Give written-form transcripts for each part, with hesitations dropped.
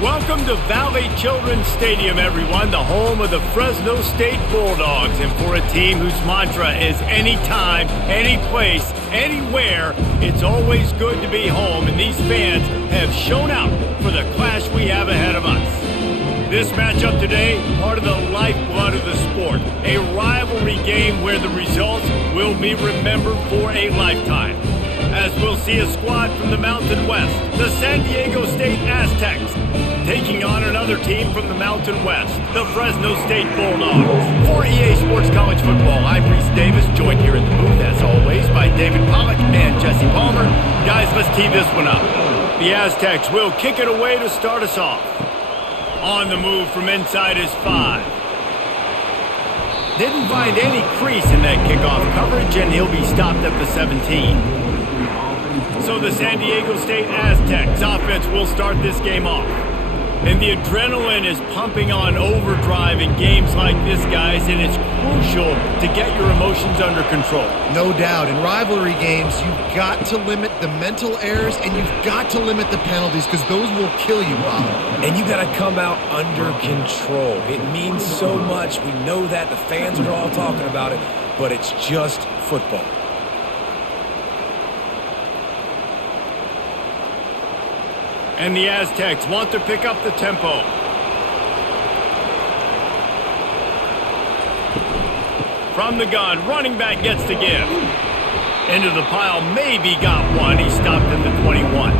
Welcome to Valley Children's Stadium, everyone, the home of the Fresno State Bulldogs. And for a team whose mantra is anytime, any place, anywhere, it's always good to be home. And these fans have shown out for the clash we have ahead of us. This matchup today, part of the lifeblood of the sport. A rivalry game where the results will be remembered for a lifetime. As we'll see a squad from the Mountain West, the San Diego State Aztecs, taking on another team from the Mountain West, the Fresno State Bulldogs. For EA Sports College Football, I'm Reese Davis, joined here in the booth, as always, by David Pollack and Jesse Palmer. Guys, let's tee this one up. The Aztecs will kick it away to start us off. On the move from inside is 5. Didn't find any crease in that kickoff coverage, and he'll be stopped at the 17. So the San Diego State Aztecs offense will start this game off. And the adrenaline is pumping on overdrive in games like this, guys, and it's crucial to get your emotions under control. No doubt. In rivalry games, you've got to limit the mental errors and you've got to limit the penalties because those will kill you, Bob. And you got to come out under control. It means so much. We know that. The fans are all talking about it, but it's just football. And the Aztecs want to pick up the tempo. From the gun, running back gets to give. Into the pile, maybe got one. He stopped at the 21.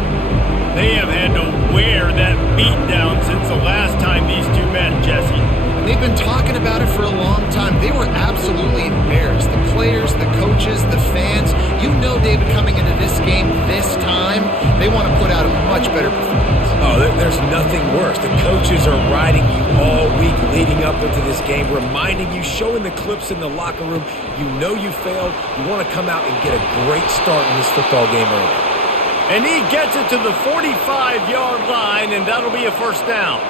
They have had to wear that beat down since the last time these two met, Jesse. They've been talking about it for a long time. They were absolutely embarrassed. The players, the coaches, the fans. You know, David, coming into this game this time, they want to put out a much better performance. Oh, there's nothing worse. The coaches are riding you all week leading up into this game, reminding you, showing the clips in the locker room. You know you failed. You want to come out and get a great start in this football game early. And he gets it to the 45-yard line, and that'll be a first down.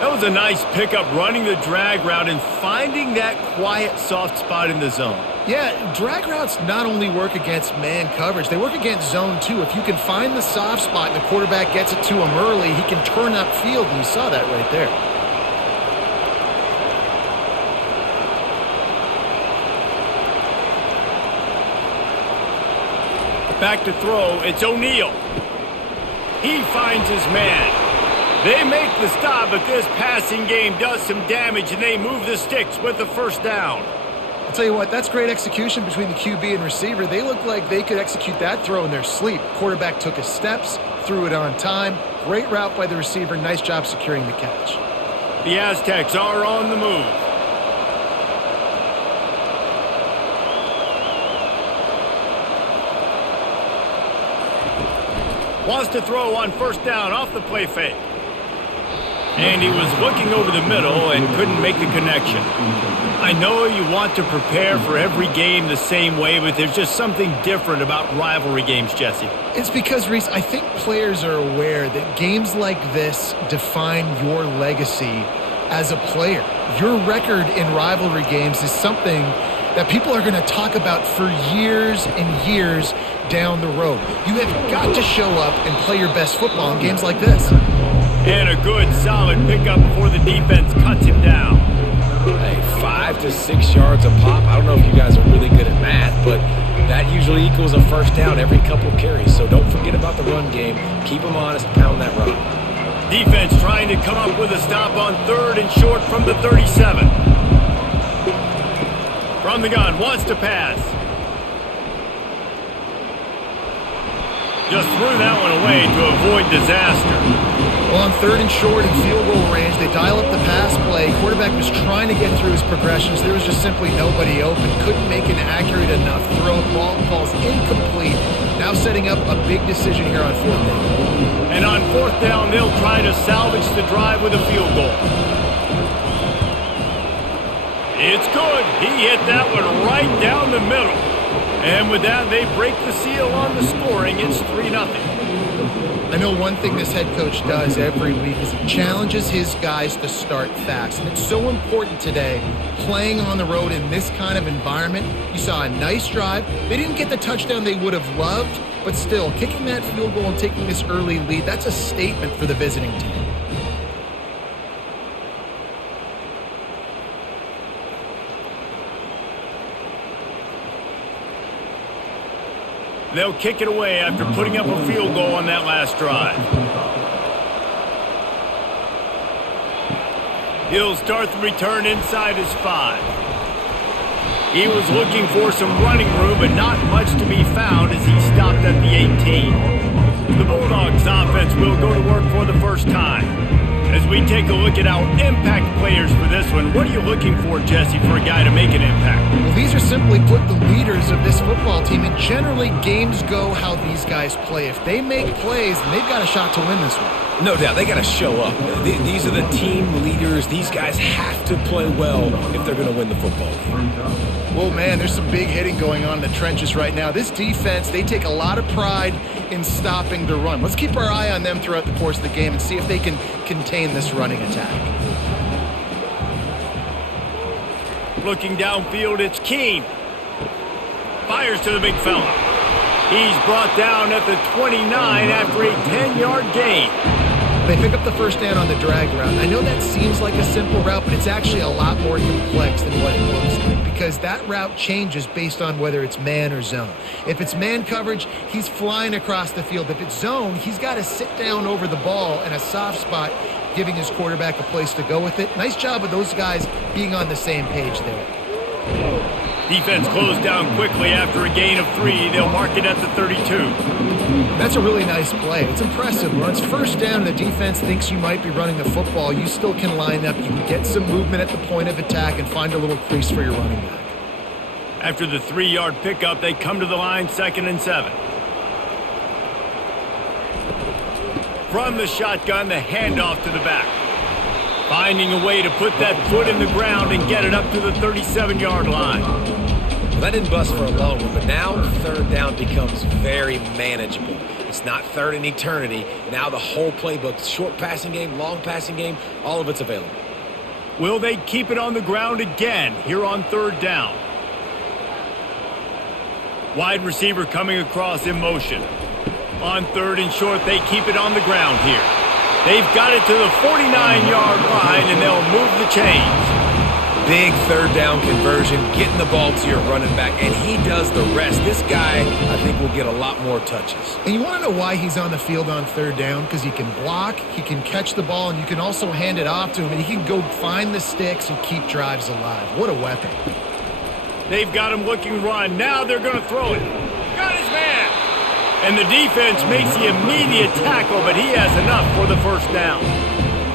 That was a nice pickup, running the drag route and finding that quiet, soft spot in the zone. Yeah, drag routes not only work against man coverage, they work against zone too. If you can find the soft spot and the quarterback gets it to him early, he can turn upfield, and you saw that right there. Back to throw, it's O'Neal. He finds his man. They make the stop, but this passing game does some damage, and they move the sticks with the first down. I'll tell you what, that's great execution between the QB and receiver. They look like they could execute that throw in their sleep. Quarterback took his steps, threw it on time. Great route by the receiver. Nice job securing the catch. The Aztecs are on the move. Wants to throw on first down off the play fake. And he was looking over the middle and couldn't make the connection. I know you want to prepare for every game the same way, but there's just something different about rivalry games, Jesse. It's because, Reese, I think players are aware that games like this define your legacy as a player. Your record in rivalry games is something that people are going to talk about for years and years down the road. You have got to show up and play your best football in games like this. And a good, solid pickup before the defense cuts him down. Hey, 5 to 6 yards a pop. I don't know if you guys are really good at math, but that usually equals a first down every couple of carries. So don't forget about the run game. Keep them honest, pound that rock. Defense trying to come up with a stop on 3rd and short from the 37. From the gun, wants to pass. Just threw that one away to avoid disaster. Well, on 3rd and short and field goal range, they dial up the pass play. Quarterback was trying to get through his progressions. There was just simply nobody open. Couldn't make an accurate enough throw. Ball falls incomplete. Now setting up a big decision here on 4th down. And on 4th down, they'll try to salvage the drive with a field goal. It's good. He hit that one right down the middle. And with that, they break the seal on the scoring. It's 3-0. I know one thing this head coach does every week is he challenges his guys to start fast. And it's so important today, playing on the road in this kind of environment. You saw a nice drive. They didn't get the touchdown they would have loved, but still, kicking that field goal and taking this early lead, that's a statement for the visiting team. They'll kick it away after putting up a field goal on that last drive. He'll start the return inside his 5. He was looking for some running room, but not much to be found as he stopped at the 18. The Bulldogs offense will go to work for the first time. As we take a look at our impact players for this one, what are you looking for, Jesse, for a guy to make an impact? Well, these are simply put the leaders of this football team, and generally games go how these guys play. If they make plays, then they've got a shot to win this one. No doubt, they got to show up. These are the team leaders. These guys have to play well if they're going to win the football game. Well, man, there's some big hitting going on in the trenches right now. This defense, they take a lot of pride in stopping the run. Let's keep our eye on them throughout the course of the game and see if they can contain this running attack. Looking downfield, it's Keene. Fires to the big fella. He's brought down at the 29 after a 10-yard gain. They pick up the first down on the drag route. I know that seems like a simple route, but it's actually a lot more complex than what it looks like because that route changes based on whether it's man or zone. If it's man coverage, he's flying across the field. If it's zone, he's got to sit down over the ball in a soft spot, giving his quarterback a place to go with it. Nice job of those guys being on the same page there. Defense closed down quickly after a gain of 3. They'll mark it at the 32. That's a really nice play. It's impressive. When it's first down and the defense thinks you might be running the football, you still can line up. You can get some movement at the point of attack and find a little crease for your running back. After the 3-yard pickup, they come to the line 2nd and 7. From the shotgun, the handoff to the back. Finding a way to put that foot in the ground and get it up to the 37-yard line. Well, that didn't bust for a long one, but now 3rd down becomes very manageable. It's not third in eternity. Now the whole playbook, short passing game, long passing game, all of it's available. Will they keep it on the ground again here on 3rd down? Wide receiver coming across in motion. On 3rd and short, they keep it on the ground here. They've got it to the 49-yard line, and they'll move the chains. Big 3rd down conversion, getting the ball to your running back, and he does the rest. This guy, I think, will get a lot more touches. And you want to know why he's on the field on 3rd down? Because he can block, he can catch the ball, and you can also hand it off to him, and he can go find the sticks and keep drives alive. What a weapon. They've got him looking run. Now they're going to throw it. Got his man. And the defense makes the immediate tackle, but he has enough for the first down.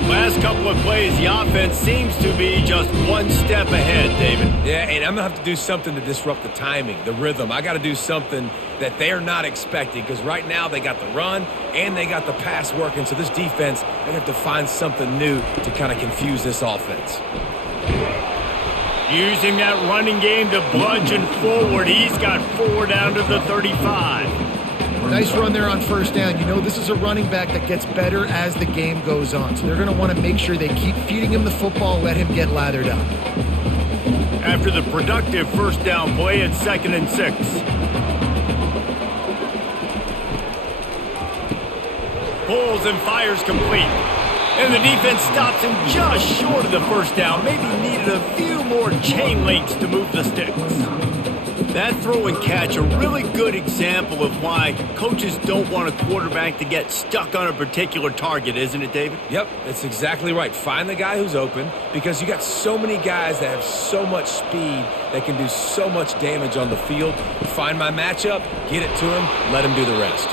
Last couple of plays, the offense seems to be just one step ahead, David. Yeah, and I'm going to have to do something to disrupt the timing, the rhythm. I got to do something that they're not expecting because right now they got the run and they got the pass working. So this defense, they have to find something new to kind of confuse this offense. Using that running game to bludgeon forward. He's got 4 down to the 35. Nice run there on 1st down. You know, this is a running back that gets better as the game goes on. So they're going to want to make sure they keep feeding him the football, let him get lathered up. After the productive 1st down play, it's 2nd and 6. Pulls and fires complete. And the defense stops him just short of the 1st down. Maybe needed a few more chain links to move the sticks. That throw and catch, a really good example of why coaches don't want a quarterback to get stuck on a particular target, isn't it, David? Yep, that's exactly right. Find the guy who's open because you got so many guys that have so much speed that can do so much damage on the field. Find my matchup, get it to him, let him do the rest.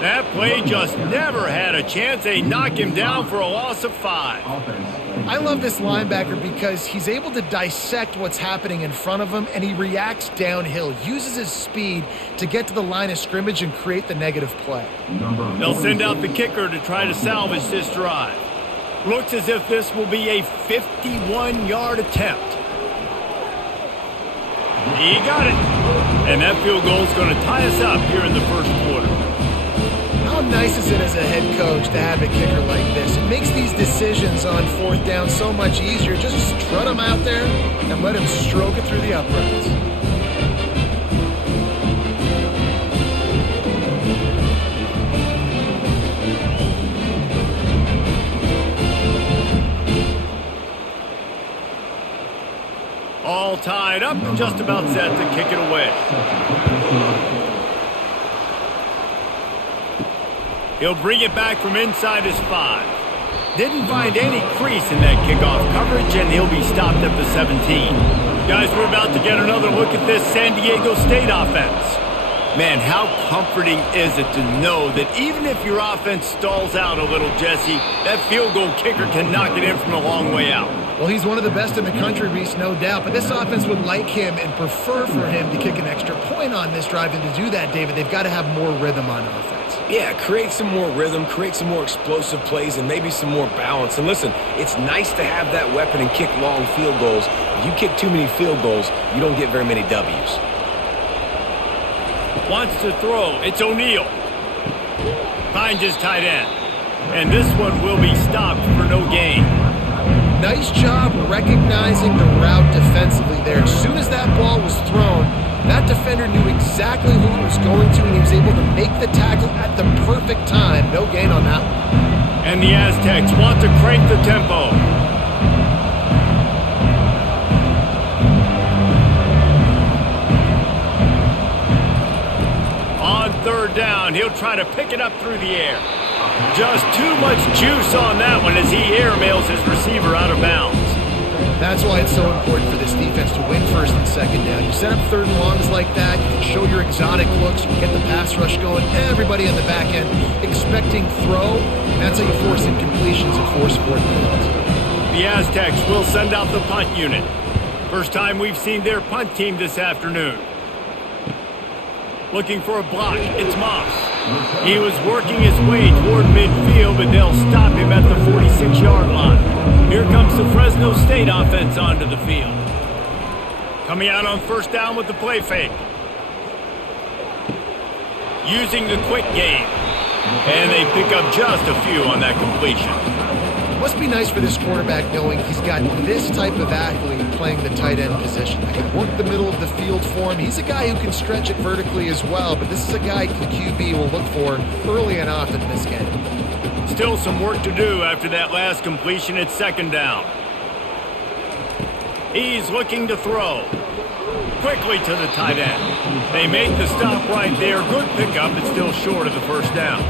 That play just never had a chance. They knock him down for a loss of 5. I love this linebacker because he's able to dissect what's happening in front of him, and he reacts downhill, uses his speed to get to the line of scrimmage and create the negative play. They'll send out the kicker to try to salvage this drive. Looks as if this will be a 51-yard attempt. He got it. And that field goal is going to tie us up here in the 1st quarter. How nice is it as a head coach to have a kicker like this? It makes these decisions on 4th down so much easier. Just strut him out there and let him stroke it through the uprights. All tied up and just about set to kick it away. He'll bring it back from inside his 5. Didn't find any crease in that kickoff coverage, and he'll be stopped at the 17. Guys, we're about to get another look at this San Diego State offense. Man, how comforting is it to know that even if your offense stalls out a little, Jesse, that field goal kicker can knock it in from a long way out. Well, he's one of the best in the country, Reese, no doubt. But this offense would like him and prefer for him to kick an extra point on this drive. And to do that, David, they've got to have more rhythm on offense. Yeah, create some more rhythm, create some more explosive plays, and maybe some more balance. And listen, it's nice to have that weapon and kick long field goals. If you kick too many field goals, you don't get very many W's. Wants to throw. It's O'Neal. Finds his tight end. And this one will be stopped for no gain. Nice job recognizing the route defensively there. As soon as that ball was thrown, that defender knew exactly who he was going to, and he was able to make the tackle at the perfect time. No gain on that one. And the Aztecs want to crank the tempo. On third down, he'll try to pick it up through the air. Just too much juice on that one as he airmails his receiver out of bounds. That's why it's so important for this defense to win first and second down. You set up third and longs like that, you can show your exotic looks, you can get the pass rush going, everybody on the back end expecting throw. That's how you force incompletions and force fourth downs. The Aztecs will send out the punt unit. First time we've seen their punt team this afternoon. Looking for a block, it's Moss. He was working his way toward midfield, but they'll stop him at the 46-yard line. Here comes the Fresno State offense onto the field. Coming out on first down with the play fake. Using the quick game. And they pick up just a few on that completion. Must be nice for this quarterback knowing he's got this type of athlete playing the tight end position. That can work the middle of the field for him. He's a guy who can stretch it vertically as well, but this is a guy the QB will look for early and often in this game. Still some work to do after that last completion at second down. He's looking to throw. Quickly to the tight end. They make the stop right there. Good pickup, but still short of the first down.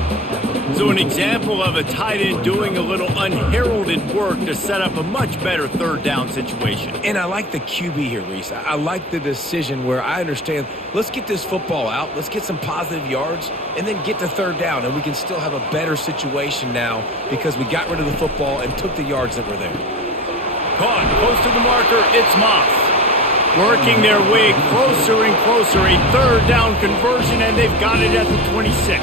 So an example of a tight end doing a little unheralded work to set up a much better third down situation. And I like the QB here, Reese. I like the decision where I understand, let's get this football out, let's get some positive yards, and then get to third down, and we can still have a better situation now because we got rid of the football and took the yards that were there. Caught, close to the marker, it's Moss. Working their way closer and closer, a third down conversion, and they've got it at the 26.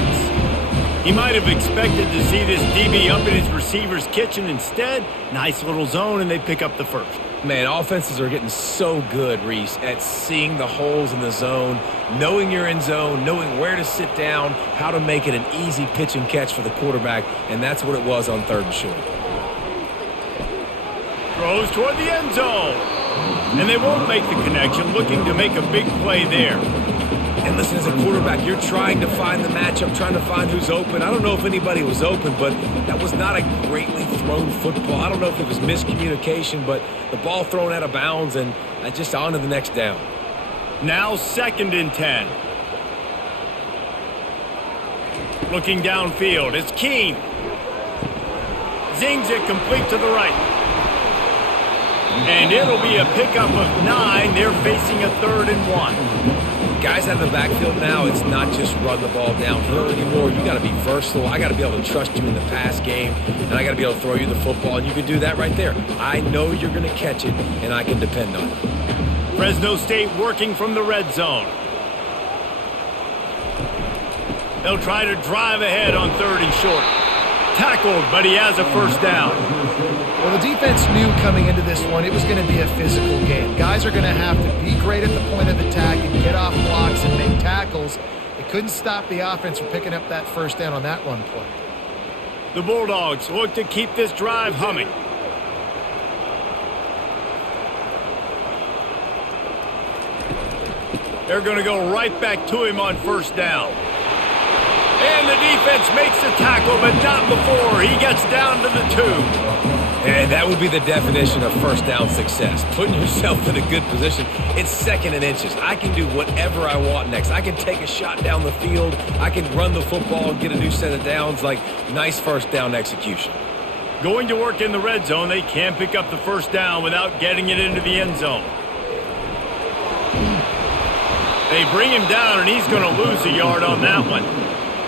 He might have expected to see this DB up in his receiver's kitchen. Instead, nice little zone, and they pick up the first. Man, offenses are getting so good, Reese, at seeing the holes in the zone, knowing you're in zone, knowing where to sit down, how to make it an easy pitch and catch for the quarterback, and that's what it was on third and short. Throws toward the end zone. And they won't make the connection, looking to make a big play there. And listen, as a quarterback, you're trying to find the matchup, trying to find who's open. I don't know if anybody was open, but that was not a greatly thrown football. I don't know if it was miscommunication, but the ball thrown out of bounds and just on to the next down. Now 2nd and 10. Looking downfield, it's King. Zings it complete to the right. And it'll be a pickup of 9. They're facing a 3rd and 1. Guys out of the backfield now, it's not just run the ball downhill anymore. You got to be versatile. I got to be able to trust you in the pass game, and I got to be able to throw you the football, and you can do that right there. I know you're going to catch it, and I can depend on it. Fresno State working from the red zone. They'll try to drive ahead on 3rd and short. Tackled, but he has a first down. Well, the defense knew coming into this one it was going to be a physical game. Guys are going to have to be great at the point of attack and get off blocks and make tackles. They couldn't stop the offense from picking up that first down on that run play. The Bulldogs look to keep this drive humming. They're going to go right back to him on first down. And the defense makes the tackle, but not before he gets down to the 2. And that would be the definition of first down success. Putting yourself in a good position. It's second and inches. I can do whatever I want next. I can take a shot down the field. I can run the football and get a new set of downs. Like, nice first down execution. Going to work in the red zone, they can't pick up the first down without getting it into the end zone. They bring him down, and he's going to lose a yard on that one.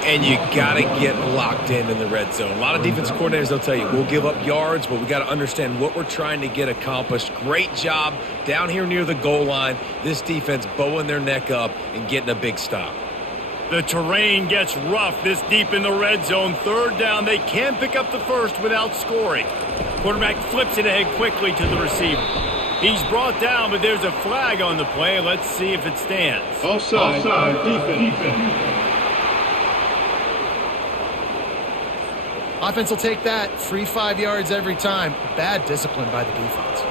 And you got to get locked in the red zone. A lot of defense coordinators, they'll tell you, we'll give up yards, but we got to understand what we're trying to get accomplished. Great job down here near the goal line. This defense bowing their neck up and getting a big stop. The terrain gets rough this deep in the red zone. Third down, they can't pick up the first without scoring. Quarterback flips it ahead quickly to the receiver. He's brought down, but there's a flag on the play. Let's see if it stands. Offside. Defense. Offense will take that. Free 5 yards every time. Bad discipline by the defense.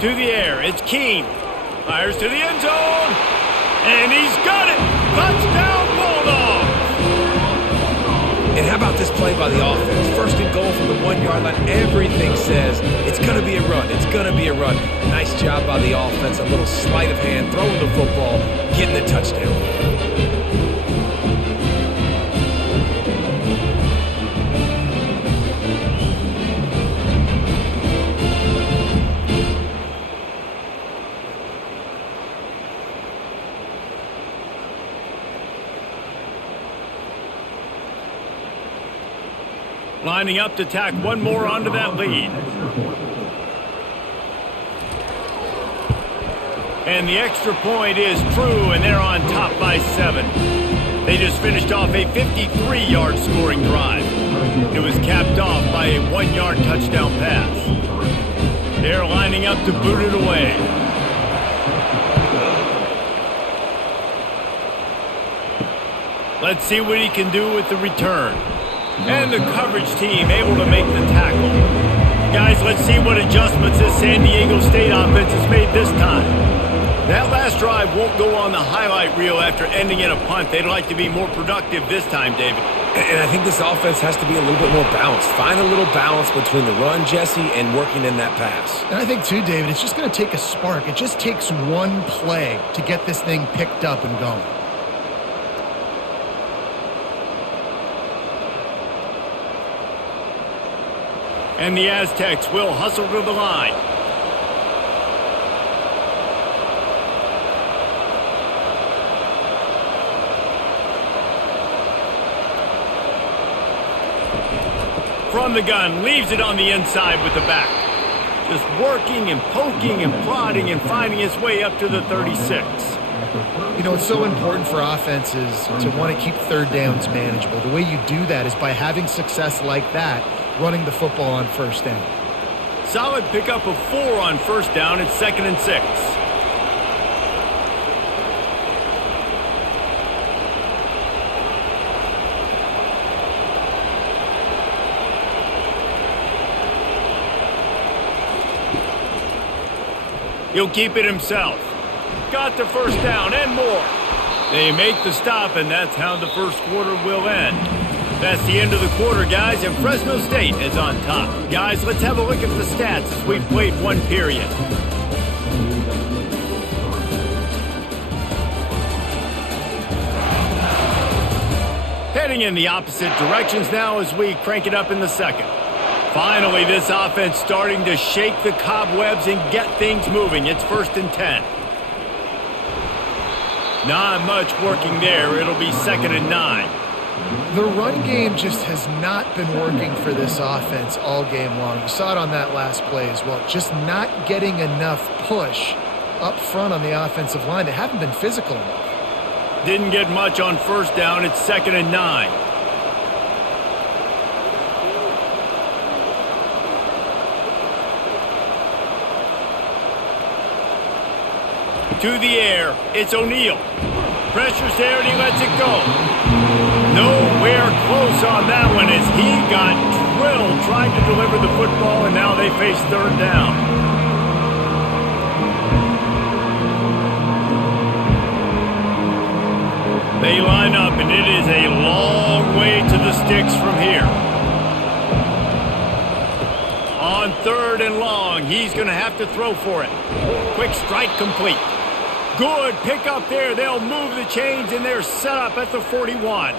To the air, it's Keene. Fires to the end zone. And he's got it. Touchdown, Bulldogs. And how about this play by the offense? First and goal from the 1 yard line. Everything says it's going to be a run. It's going to be a run. Nice job by the offense. A little sleight of hand, throwing the football, getting the touchdown. Lining up to tack one more onto that lead. And the extra point is true, and they're on top by 7. They just finished off a 53-yard scoring drive. It was capped off by a 1-yard touchdown pass. They're lining up to boot it away. Let's see what he can do with the return. And the coverage team able to make the tackle. Guys, let's see what adjustments this San Diego State offense has made this time. That last drive won't go on the highlight reel after ending in a punt. They'd like to be more productive this time, David. And I think this offense has to be a little bit more balanced. Find a little balance between the run, Jesse, and working in that pass. And I think, too, David, it's just going to take a spark. It just takes one play to get this thing picked up and going. And the Aztecs will hustle to the line. From the gun, leaves it on the inside with the back. Just working and poking and prodding and finding his way up to the 36. You know, it's so important for offenses to want to keep third downs manageable. The way you do that is by having success like that, running the football on first down. Solid pickup of 4 on first down. It's 2nd and 6. He'll keep it himself. Got the first down and more. They make the stop, and that's how the first quarter will end. That's the end of the quarter, guys, and Fresno State is on top. Guys, let's have a look at the stats as we've played one period. Heading in the opposite directions now as we crank it up in the second. Finally, this offense starting to shake the cobwebs and get things moving. It's 1st and 10. Not much working there. It'll be 2nd and 9. The run game just has not been working for this offense all game long. You saw it on that last play as well. Just not getting enough push up front on the offensive line. They haven't been physical enough. Didn't get much on first down. It's 2nd and 9. To the air. It's O'Neal. Pressure's there and he lets it go. Nowhere close on that one as he got drilled trying to deliver the football, and now they face 3rd down. They line up, and it is a long way to the sticks from here. On 3rd and long, he's going to have to throw for it. Quick strike complete. Good pick up there. They'll move the chains, and they're set up at the 41.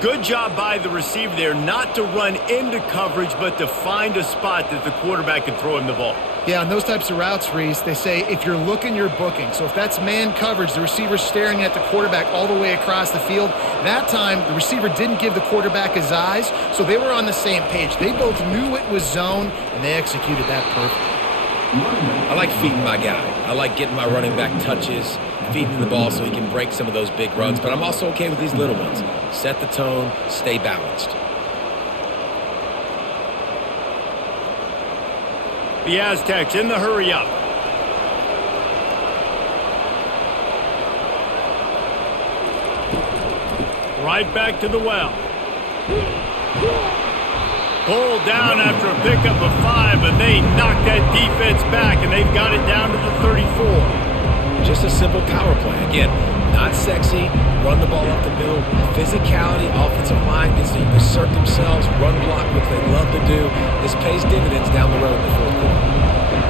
Good job by the receiver there not to run into coverage, but to find a spot that the quarterback can throw him the ball. Yeah, on those types of routes, Reese, they say if you're looking, you're booking. So if that's man coverage, the receiver's staring at the quarterback all the way across the field. That time, the receiver didn't give the quarterback his eyes, so they were on the same page. They both knew it was zone, and they executed that perfectly. I like feeding my guy. I like getting my running back touches, feeding the ball so he can break some of those big runs, but I'm also okay with these little ones. Set the tone, stay balanced. The Aztecs in the hurry up. Right back to the well. Pulled down after a pickup of 5, but they knocked that defense back, and they've got it down to the 34. Just a simple power play. Again, not sexy, run the ball up the middle. Physicality, offensive line gets to assert themselves, run block, which they love to do. This pays dividends down the road in the 4th quarter.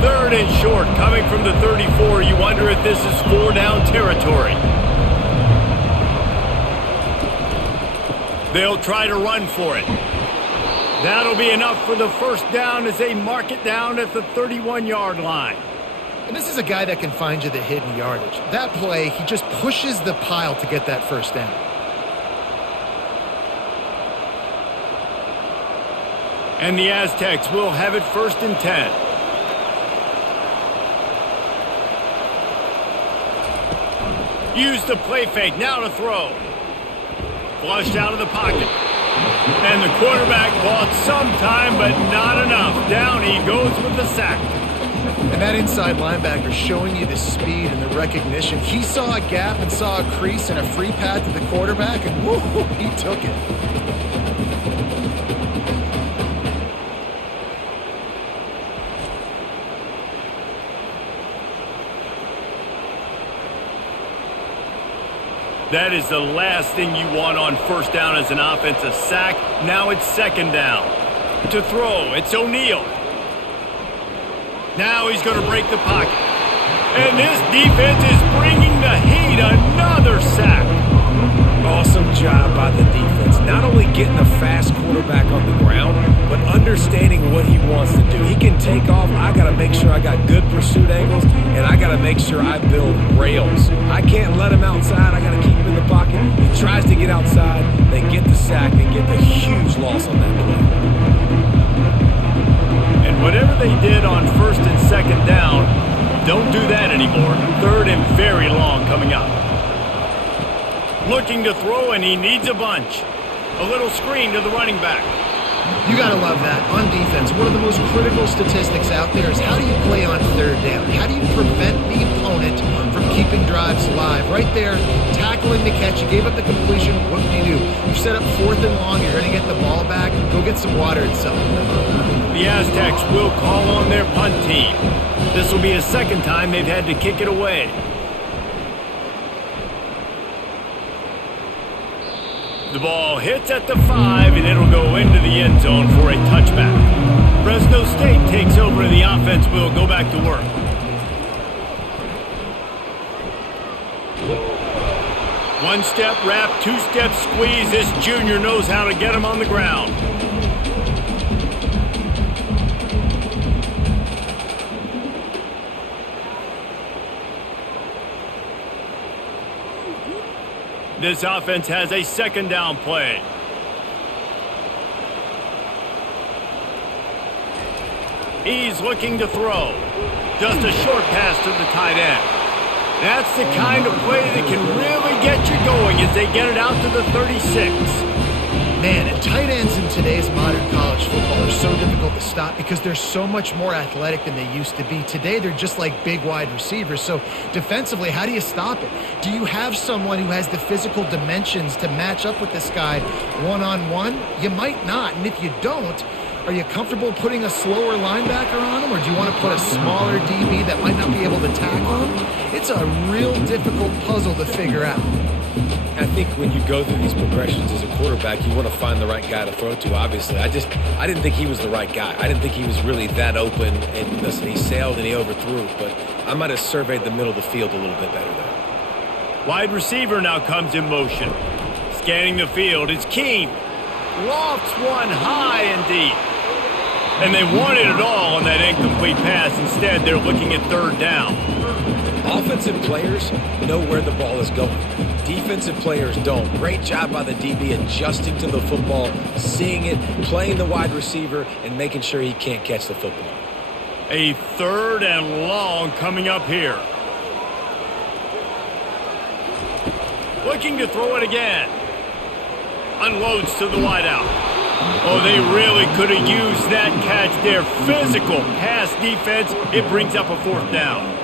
3rd and short, coming from the 34. You wonder if this is 4-down territory. They'll try to run for it. That'll be enough for the 1st down as they mark it down at the 31-yard line. And this is a guy that can find you the hidden yardage. That play, he just pushes the pile to get that 1st down. And the Aztecs will have it 1st and 10. Use the play fake, now to throw. Flushed out of the pocket. And the quarterback bought some time, but not enough. Down he goes with the sack. And that inside linebacker showing you the speed and the recognition. He saw a gap and saw a crease and a free path to the quarterback, and whoo, he took it. That is the last thing you want on 1st down as an offensive sack. Now it's 2nd down. To throw, it's O'Neal. Now he's going to break the pocket. And this defense is bringing the heat. Another sack. Awesome job by the defense. Not only getting a fast quarterback on the ground, but understanding what he wants to do. He can take off. I got to make sure I got good pursuit angles, and I got to make sure I build rails. I can't let him outside. I got to keep him in the pocket. He tries to get outside. They get the sack. They get the huge loss on that play. And whatever they did on 1st and 2nd down, don't do that anymore. 3rd and very long coming up. Looking to throw, and he needs a bunch. A little screen to the running back. You got to love that. On defense, one of the most critical statistics out there is how do you play on 3rd down? How do you prevent the opponent from keeping drives alive? Right there, tackling the catch. You gave up the completion. What do? You set up 4th and long. You're going to get the ball back. Go get some water and something. The Aztecs will call on their punt team. This will be a 2nd time they've had to kick it away. The ball hits at the 5, and it'll go into the end zone for a touchback. Fresno State takes over, and the offense will go back to work. One-step wrap, two-step squeeze. This junior knows how to get him on the ground. This offense has a 2nd down play. He's looking to throw. Just a short pass to the tight end. That's the kind of play that can really get you going as they get it out to the 36. Man, and tight ends in today's modern college football are so difficult to stop because they're so much more athletic than they used to be. Today, they're just like big wide receivers. So defensively, how do you stop it? Do you have someone who has the physical dimensions to match up with this guy one-on-one? You might not, and if you don't, are you comfortable putting a slower linebacker on him, or do you want to put a smaller DB that might not be able to tackle him? It's a real difficult puzzle to figure out. I think when you go through these progressions as a quarterback, you want to find the right guy to throw to, obviously. I didn't think he was the right guy. I didn't think he was really that open. And listen, he sailed and he overthrew, but I might have surveyed the middle of the field a little bit better there. Wide receiver now comes in motion. Scanning the field, it's Keene. Lofts one high and deep. And they wanted it all on that incomplete pass. Instead, they're looking at third down. Offensive players know where the ball is going. Defensive players don't. Great job by the DB adjusting to the football, seeing it, playing the wide receiver, and making sure he can't catch the football. A third and long coming up here. Looking to throw it again. Unloads to the wideout. Oh, they really could have used that catch there. Physical pass defense. It brings up a fourth down.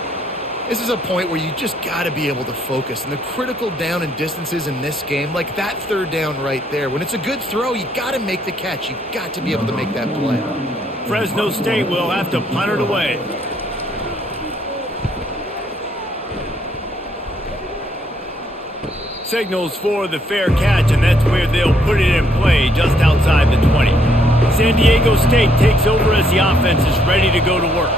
This is a point where you just got to be able to focus. And the critical down and distances in this game, like that third down right there, when it's a good throw, you got to make the catch. You got to be able to make that play. Fresno State will have to punt it away. Signals for the fair catch, and that's where they'll put it in play, just outside the 20. San Diego State takes over as the offense is ready to go to work.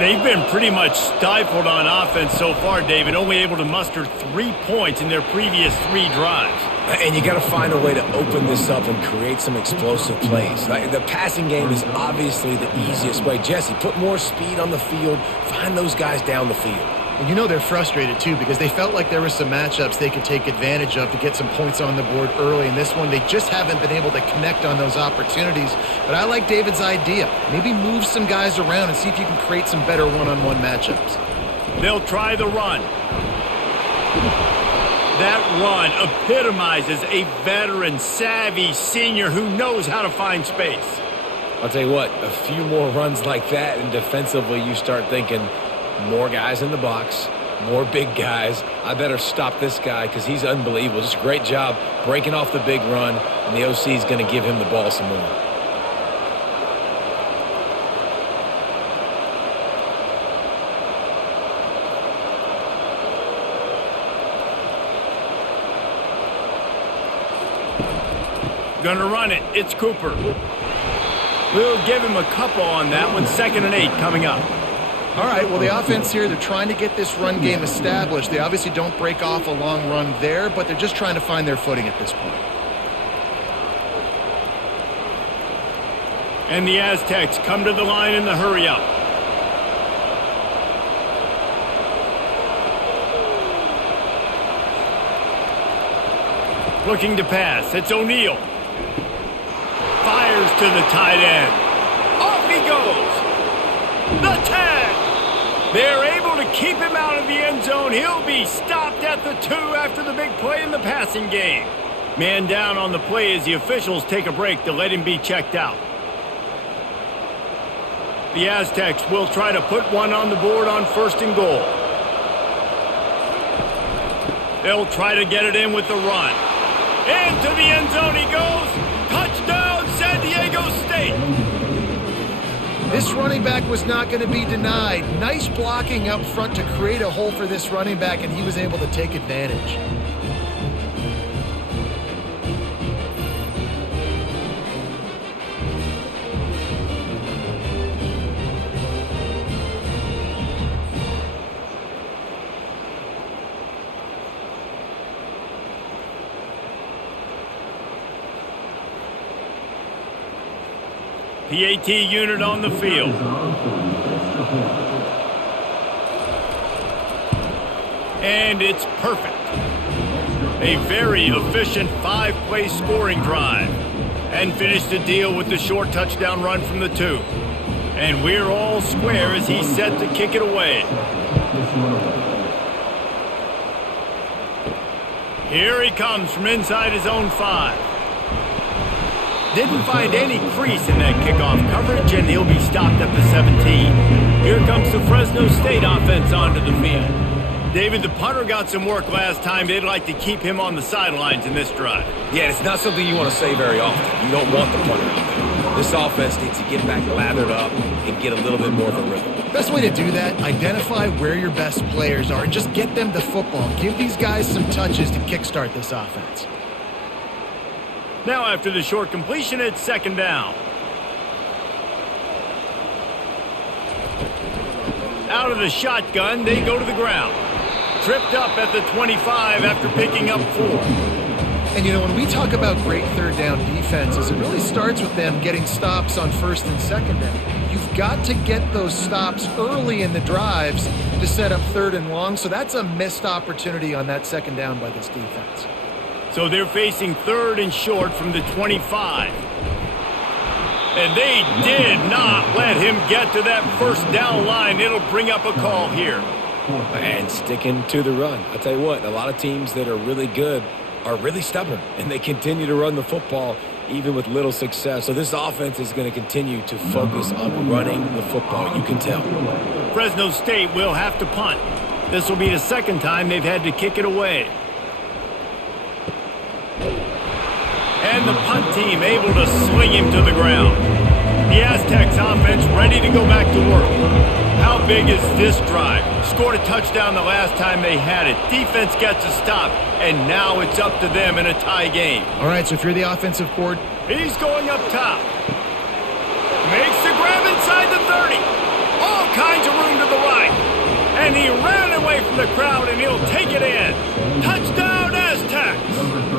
They've been pretty much stifled on offense so far, David, only able to muster 3 points in their previous 3 drives. And you got to find a way to open this up and create some explosive plays. The passing game is obviously the easiest way. Jesse, put more speed on the field. Find those guys down the field. And you know they're frustrated, too, because they felt like there were some matchups they could take advantage of to get some points on the board early. In this one, they just haven't been able to connect on those opportunities. But I like David's idea. Maybe move some guys around and see if you can create some better one-on-one matchups. They'll try the run. That run epitomizes a veteran, savvy senior who knows how to find space. I'll tell you what, a few more runs like that, and defensively you start thinking, more guys in the box, more big guys. I better stop this guy because he's unbelievable. Just a great job breaking off the big run, and the OC is going to give him the ball some more. Gonna run it. It's Cooper. We'll give him a couple on that one. 2nd and 8 coming up. All right, well, the offense here, they're trying to get this run game established. They obviously don't break off a long run there, but they're just trying to find their footing at this point. And the Aztecs come to the line in the hurry-up. Looking to pass. It's O'Neal. Fires to the tight end. Off he goes. The tag. They're able to keep him out of the end zone. He'll be stopped at the 2 after the big play in the passing game. Man down on the play as the officials take a break to let him be checked out. The Aztecs will try to put one on the board on 1st and goal. They'll try to get it in with the run. Into the end zone he goes. Touchdown, San Diego State. This running back was not going to be denied. Nice blocking up front to create a hole for this running back, and he was able to take advantage. PAT unit on the field. And it's perfect. A very efficient 5-play scoring drive. And finished the deal with the short touchdown run from the 2. And we're all square as he's set to kick it away. Here he comes from inside his own 5. Didn't find any crease in that kickoff coverage, and he'll be stopped at the 17. Here comes the Fresno State offense onto the field. David, the punter got some work last time. They'd like to keep him on the sidelines in this drive. Yeah, it's not something you want to say very often. You don't want the punter out there. This offense needs to get back lathered up and get a little bit more of a rhythm. Best way to do that, identify where your best players are and just get them the football. Give these guys some touches to kickstart this offense. Now after the short completion, it's second down. Out of the shotgun, they go to the ground. Tripped up at the 25 after picking up 4. And, you know, when we talk about great third down defenses, it really starts with them getting stops on first and second down. You've got to get those stops early in the drives to set up third and long, so that's a missed opportunity on that second down by this defense. So they're facing third and short from the 25. And they did not let him get to that first down line. It'll bring up a call here. And sticking to the run. I'll tell you what, a lot of teams that are really good are really stubborn, and they continue to run the football even with little success. So this offense is going to continue to focus on running the football. You can tell. Fresno State will have to punt. This will be the second time they've had to kick it away. And the punt team able to swing him to the ground. The Aztecs offense ready to go back to work. How big is this drive? Scored a touchdown the last time they had it. Defense gets a stop, and now it's up to them in a tie game. All right, so if you're the offensive court, he's going up top. Makes the grab inside the 30. All kinds of room to the right. And he ran away from the crowd, and he'll take it in. Touchdown, Aztecs!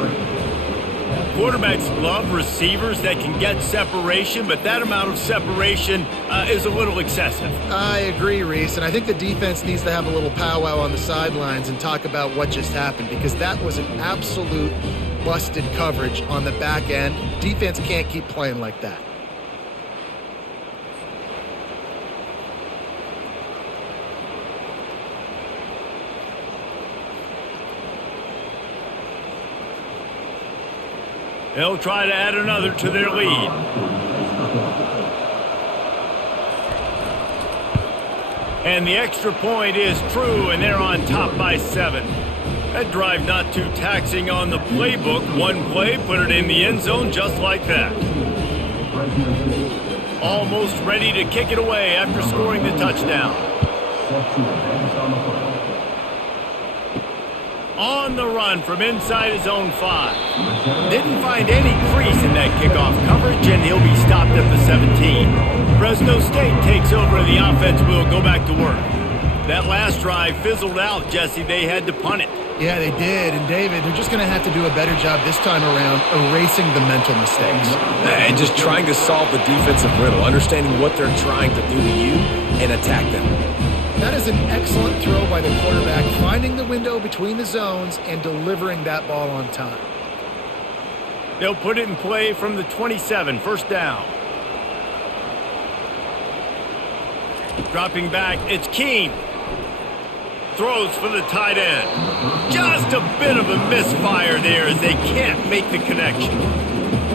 Quarterbacks love receivers that can get separation, but that amount of separation is a little excessive. I agree, Reese, and I think the defense needs to have a little powwow on the sidelines and talk about what just happened, because that was an absolute busted coverage on the back end. Defense can't keep playing like that. They'll try to add another to their lead. And the extra point is true, and they're on top by 7. That drive not too taxing on the playbook. One play, put it in the end zone just like that. Almost ready to kick it away after scoring the touchdown. On the run from inside his own 5. Didn't find any crease in that kickoff coverage, and he'll be stopped at the 17. Fresno State takes over, and the offense will go back to work. That last drive fizzled out, Jesse. They had to punt it. Yeah, they did. And, David, they're just going to have to do a better job this time around erasing the mental mistakes. And just trying to solve the defensive riddle, understanding what they're trying to do to you and attack them. That is an excellent throw by the quarterback, finding the window between the zones and delivering that ball on time. They'll put it in play from the 27, first down. Dropping back, it's Keene. Throws for the tight end. Just a bit of a misfire there as they can't make the connection.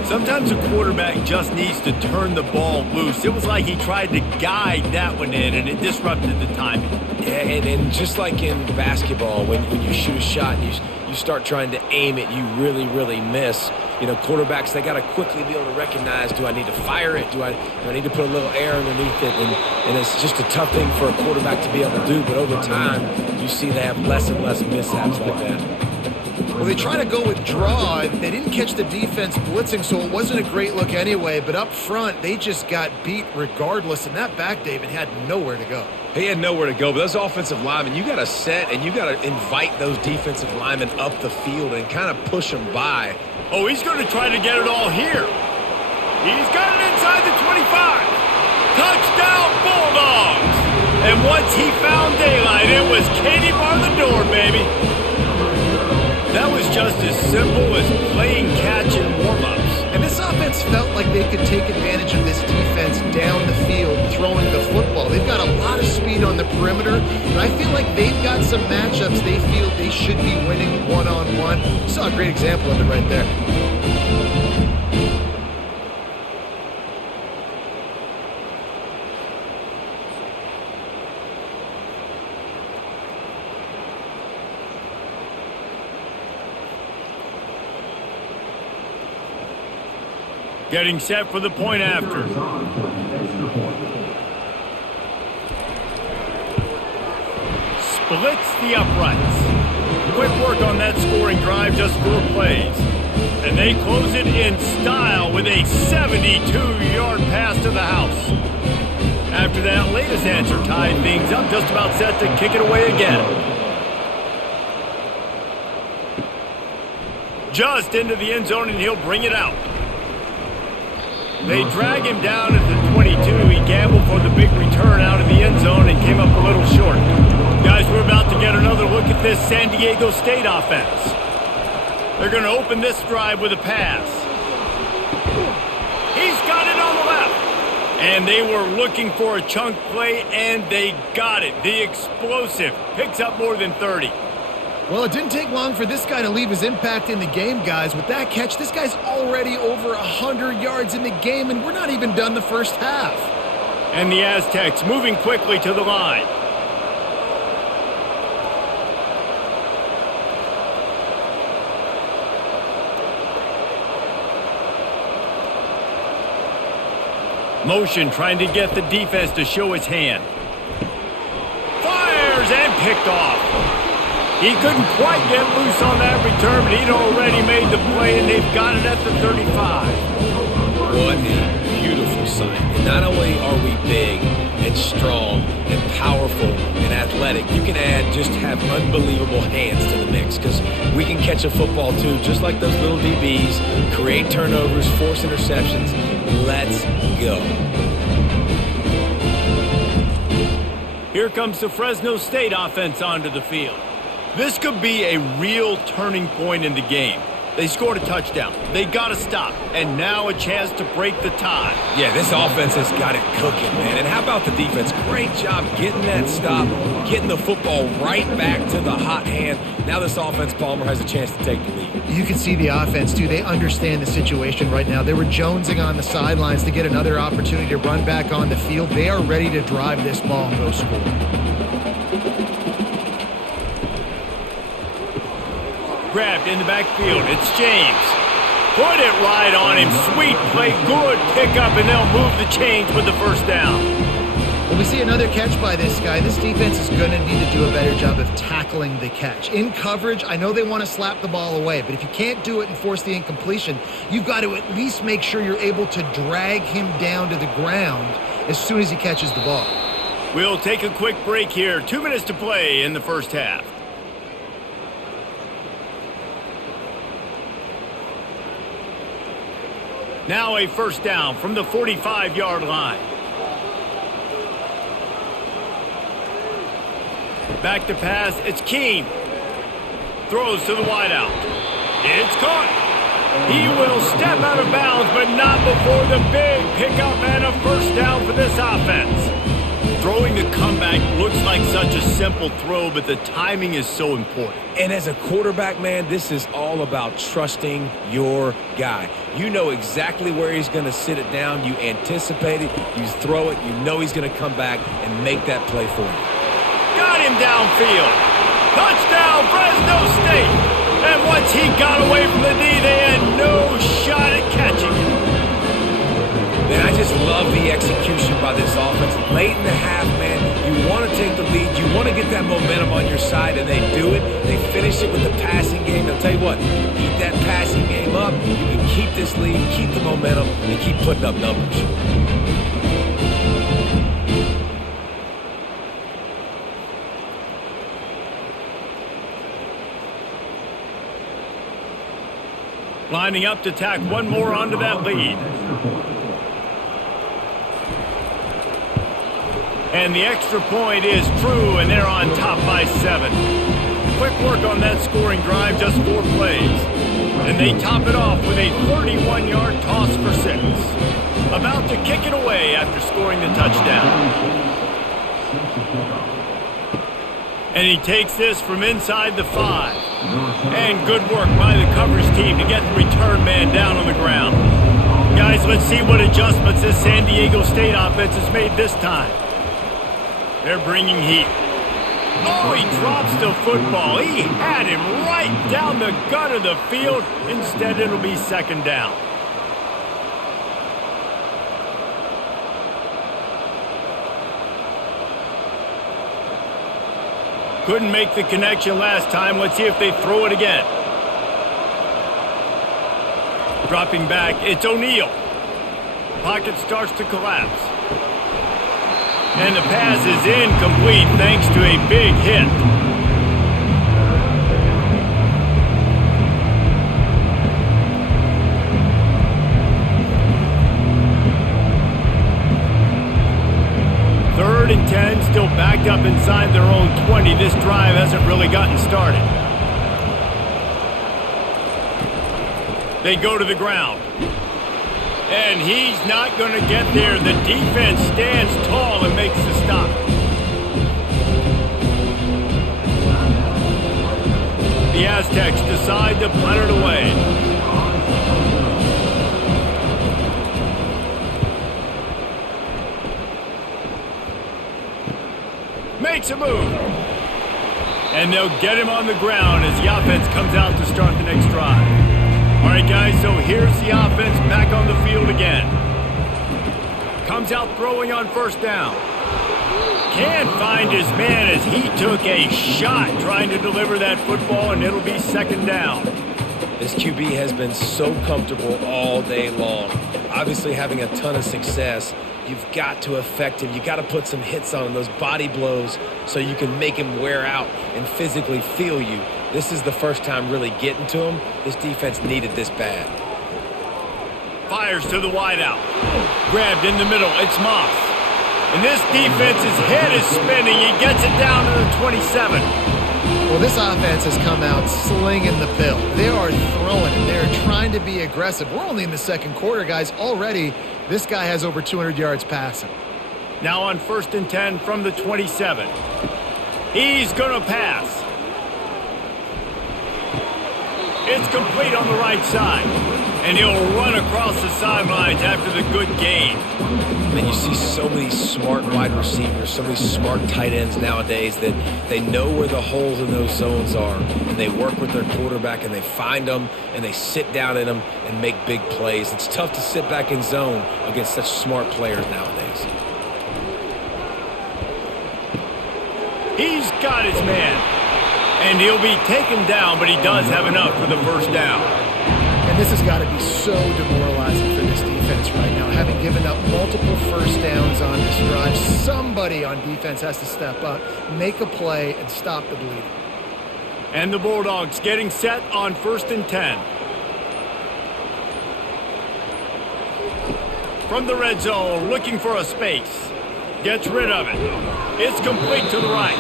Sometimes a quarterback just needs to turn the ball loose. It was like he tried to guide that one in, and it disrupted the timing. Yeah, and just like in basketball, when you shoot a shot and you start trying to aim it, you really, really miss. You know, quarterbacks, they got to quickly be able to recognize, do I need to fire it? Do I need to put a little air underneath it? And it's just a tough thing for a quarterback to be able to do. But over time, you see they have less and less mishaps like that. Well, they try to go with draw. They didn't catch the defense blitzing, so it wasn't a great look anyway. But up front, they just got beat regardless. And that back, David, had nowhere to go. He had nowhere to go. But those offensive linemen, you got to set and you got to invite those defensive linemen up the field and kind of push them by. Oh, he's going to try to get it all here. He's got it inside the 25. Touchdown, Bulldogs. And once he found daylight, it was Katie bar the door, baby. That was just as simple as playing catch in warm-ups. And this offense felt like they could take advantage of this defense down the field, throwing the football. They've got a lot of speed on the perimeter, but I feel like they've got some matchups they feel they should be winning one-on-one. Saw a great example of it right there. Getting set for the point after. Splits the uprights. Quick work on that scoring drive, just 4 plays. And they close it in style with a 72-yard pass to the house. After that latest answer tied things up, just about set to kick it away again. Just into the end zone, and he'll bring it out. They drag him down at the 22. He gambled for the big return out of the end zone and came up a little short. Guys, we're about to get another look at this San Diego State offense. They're going to open this drive with a pass. He's got it on the left. And they were looking for a chunk play, and they got it. The explosive picks up more than 30. Well, it didn't take long for this guy to leave his impact in the game, guys. With that catch, this guy's already over 100 yards in the game, and we're not even done the first half. And the Aztecs moving quickly to the line. Motion trying to get the defense to show his hand. Fires and picked off. He couldn't quite get loose on that return, but he'd already made the play, and they've got it at the 35. What a beautiful sight. And not only are we big and strong and powerful and athletic, you can just have unbelievable hands to the mix, because we can catch a football too, just like those little DBs, create turnovers, force interceptions. Let's go. Here comes the Fresno State offense onto the field. This could be a real turning point in the game. They scored a touchdown. They got to stop. And now a chance to break the tie. Yeah, this offense has got it cooking, man. And how about the defense? Great job getting that stop, getting the football right back to the hot hand. Now this offense, Palmer, has a chance to take the lead. You can see the offense, too. They understand the situation right now. They were jonesing on the sidelines to get another opportunity to run back on the field. They are ready to drive this ball and go score. Grabbed in the backfield. It's James. Put it right on him. Sweet play. Good pickup, and they'll move the chains with the first down. When we see another catch by this guy, this defense is going to need to do a better job of tackling the catch. In coverage, I know they want to slap the ball away, but if you can't do it and force the incompletion, you've got to at least make sure you're able to drag him down to the ground as soon as he catches the ball. We'll take a quick break here. 2 minutes to play in the first half. Now a first down from the 45-yard line. Back to pass. It's Keene. Throws to the wideout. It's caught. He will step out of bounds, but not before the big pickup and a first down for this offense. Throwing the comeback looks like such a simple throw, but the timing is so important. And as a quarterback, man, this is all about trusting your guy. You know exactly where he's going to sit it down. You anticipate it. You throw it. You know he's going to come back and make that play for you. Got him downfield. Touchdown, Fresno State. And once he got away from the D, they had no shot at catching him. Man, I just love the execution by this offense. Late in the half, man, you want to take the lead. You want to get that momentum on your side, and they do it. They finish it with the passing game. I'll tell you what, keep that passing game up. You can keep this lead, keep the momentum, and keep putting up numbers. Lining up to tack one more onto that lead. And the extra point is true, and they're on top by 7. Quick work on that scoring drive, just 4 plays. And they top it off with a 31-yard toss for 6. About to kick it away after scoring the touchdown. And he takes this from inside the 5. And good work by the coverage team to get the return man down on the ground. Guys, let's see what adjustments this San Diego State offense has made this time. They're bringing heat. Oh, he drops the football. He had him right down the gut of the field. Instead, it'll be second down. Couldn't make the connection last time. Let's see if they throw it again. Dropping back, it's O'Neal. Pocket starts to collapse. And the pass is incomplete thanks to a big hit. Third and 10, still backed up inside their own 20. This drive hasn't really gotten started. They go to the ground. And he's not going to get there. The defense stands tall and makes the stop. The Aztecs decide to punt it away. Makes a move. And they'll get him on the ground as the offense comes out to start the next drive. All right, guys, so here's the offense back on the field again. Comes out throwing on first down. Can't find his man as he took a shot trying to deliver that football, and it'll be second down. This QB has been so comfortable all day long. Obviously having a ton of success. You've got to affect him. You've got to put some hits on him, those body blows, so you can make him wear out and physically feel you. This is the first time really getting to him. This defense needed this bad. Fires to the wideout. Grabbed in the middle. It's Moss. And this defense's head is spinning. He gets it down to the 27. Well, this offense has come out slinging the pill. They are throwing it. They're trying to be aggressive. We're only in the second quarter, guys. Already, this guy has over 200 yards passing. Now on first and 10 from the 27. He's going to pass. It's complete on the right side. And he'll run across the sidelines after the good gain. And you see so many smart wide receivers, so many smart tight ends nowadays that they know where the holes in those zones are. And they work with their quarterback and they find them and they sit down in them and make big plays. It's tough to sit back in zone against such smart players nowadays. He's got his man. And he'll be taken down, but he does have enough for the first down. And this has got to be so demoralizing for this defense right now. Having given up multiple first downs on this drive, somebody on defense has to step up, make a play, and stop the bleeding. And the Bulldogs getting set on first and 10. From the red zone, looking for a space. Gets rid of it. It's complete to the right.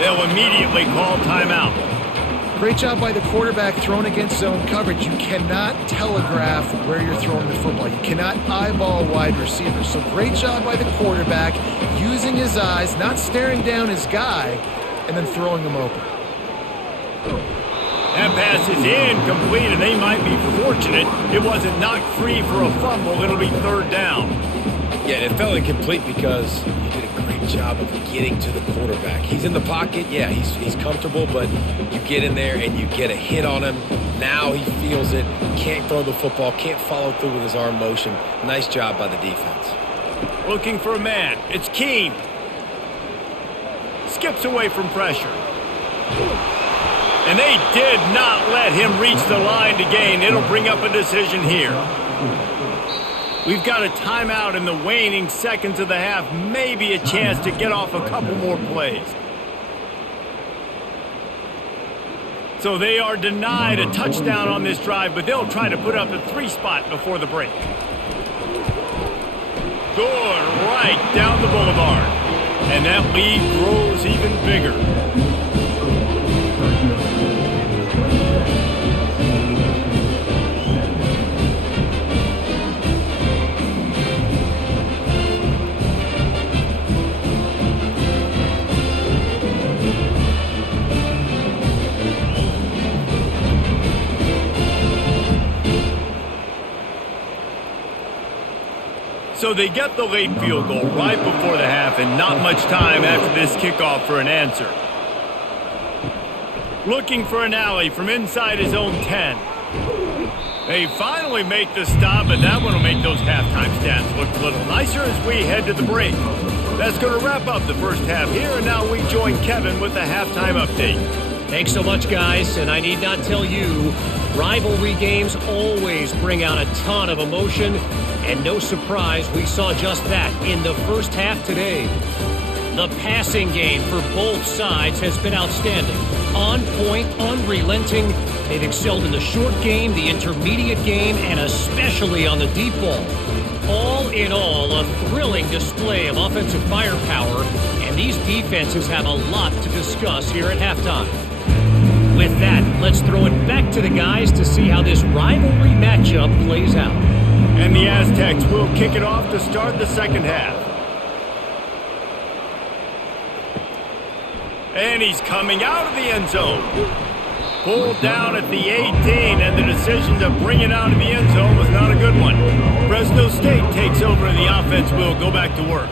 They'll immediately call timeout. Great job by the quarterback thrown against zone coverage. You cannot telegraph where you're throwing the football. You cannot eyeball wide receivers. So great job by the quarterback using his eyes, not staring down his guy, and then throwing him open. That pass is incomplete, and they might be fortunate it wasn't knocked free for a fumble. It'll be third down. Yeah, it felt incomplete because you did a great job of getting to the quarterback. He's in the pocket. Yeah, he's comfortable, but you get in there and you get a hit on him. Now he feels it. Can't throw the football. Can't follow through with his arm motion. Nice job by the defense. Looking for a man. It's Keene. Skips away from pressure. And they did not let him reach the line to gain. It'll bring up a decision here. We've got a timeout in the waning seconds of the half. Maybe a chance to get off a couple more plays. So they are denied a touchdown on this drive, but they'll try to put up a 3-spot before the break. Good, right down the boulevard. And that lead grows even bigger. So they get the late field goal right before the half and not much time after this kickoff for an answer. Looking for an alley from inside his own 10. They finally make the stop, but that one will make those halftime stats look a little nicer as we head to the break. That's going to wrap up the first half here, and now we join Kevin with the halftime update. Thanks so much, guys, and I need not tell you, rivalry games always bring out a ton of emotion, and no surprise, we saw just that in the first half today. The passing game for both sides has been outstanding. On point, unrelenting. They've excelled in the short game, the intermediate game, and especially on the deep ball. All in all, a thrilling display of offensive firepower, and these defenses have a lot to discuss here at halftime. With that, let's throw it back to the guys to see how this rivalry matchup plays out. And the Aztecs will kick it off to start the second half. And he's coming out of the end zone. Pulled down at the 18, and the decision to bring it out of the end zone was not a good one. Fresno State takes over, and the offense will go back to work.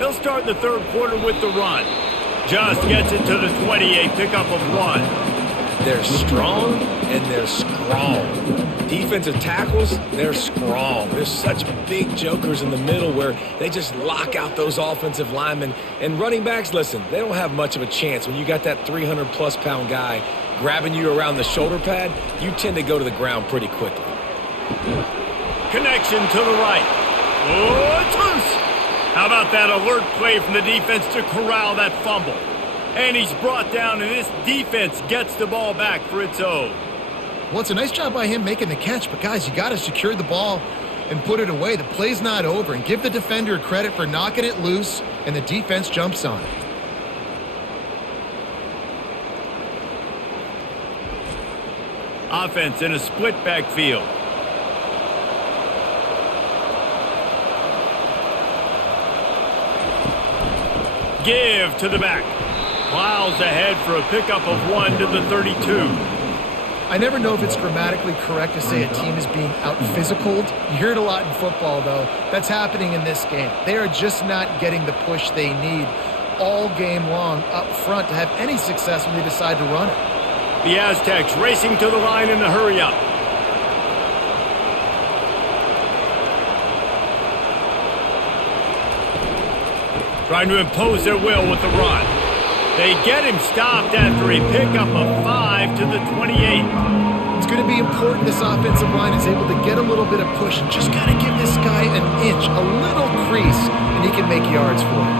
They'll start the third quarter with the run. Just gets it to the 28, pickup of 1. They're strong and they're strong. Defensive tackles, they're strong. There's such big jokers in the middle where they just lock out those offensive linemen. And running backs, listen, they don't have much of a chance. When you got that 300-plus pound guy grabbing you around the shoulder pad, you tend to go to the ground pretty quickly. Connection to the right. Oh, it's loose. How about that alert play from the defense to corral that fumble? And he's brought down, and this defense gets the ball back for its own. Well, it's a nice job by him making the catch, but guys, you got to secure the ball and put it away. The play's not over, and give the defender credit for knocking it loose, and the defense jumps on it. Offense in a split backfield. Give to the back. Plows ahead for a pickup of 1 to the 32. I never know if it's grammatically correct to say a team is being out-physicaled. You hear it a lot in football, though. That's happening in this game. They are just not getting the push they need all game long up front to have any success when they decide to run it. The Aztecs racing to the line in a hurry-up. Trying to impose their will with the run. They get him stopped after a pickup of 5 to the 28. It's going to be important this offensive line is able to get a little bit of push and just got to give this guy an inch, a little crease, and he can make yards for it.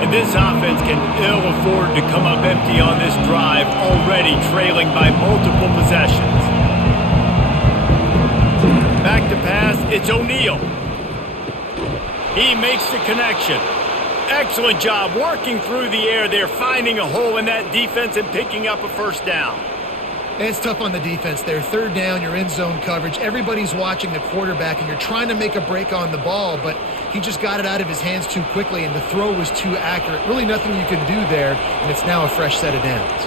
And this offense can ill afford to come up empty on this drive, already trailing by multiple possessions. Back to pass, it's O'Neal. He makes the connection. Excellent job working through the air there, finding a hole in that defense and picking up a first down. And it's tough on the defense there. Third down, you're in zone coverage. Everybody's watching the quarterback, and you're trying to make a break on the ball, but he just got it out of his hands too quickly, and the throw was too accurate. Really nothing you can do there, and it's now a fresh set of downs.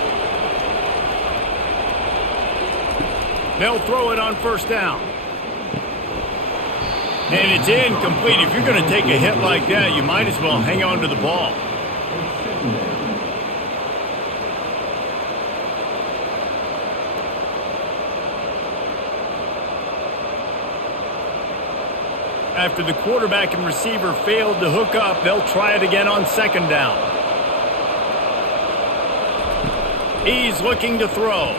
They'll throw it on first down. And it's incomplete. If you're going to take a hit like that, you might as well hang on to the ball. After the quarterback and receiver failed to hook up, they'll try it again on second down. He's looking to throw.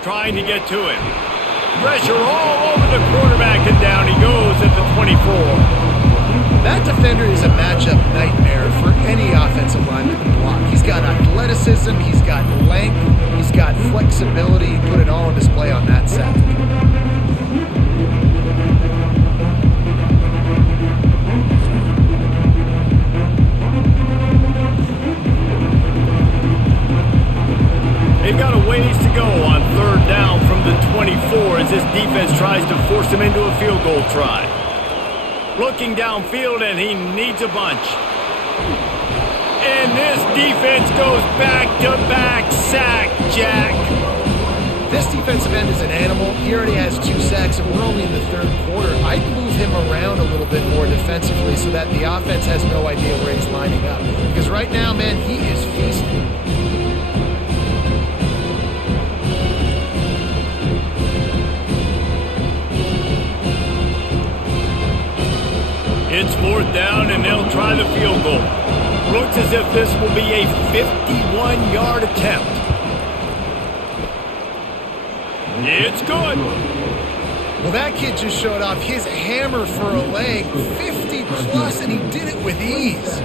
Trying to get to him. Pressure all over the quarterback, and down he goes at the 24. That defender is a matchup nightmare for any offensive lineman to block. He's got athleticism, he's got length, he's got flexibility. Put it all on display on that sack. They've got a ways to go on third down from the 24 as this defense tries to force him into a field goal try. Looking downfield, and he needs a bunch. And this defense goes back-to-back sack, Jack. This defensive end is an animal. He already has 2 sacks, and we're only in the third quarter. I'd move him around a little bit more defensively so that the offense has no idea where he's lining up. Because right now, man, he is feasting. It's 4th down, and they'll try the field goal. Looks as if this will be a 51-yard attempt. It's good. Well, that kid just showed off his hammer for a leg, 50-plus, and he did it with ease.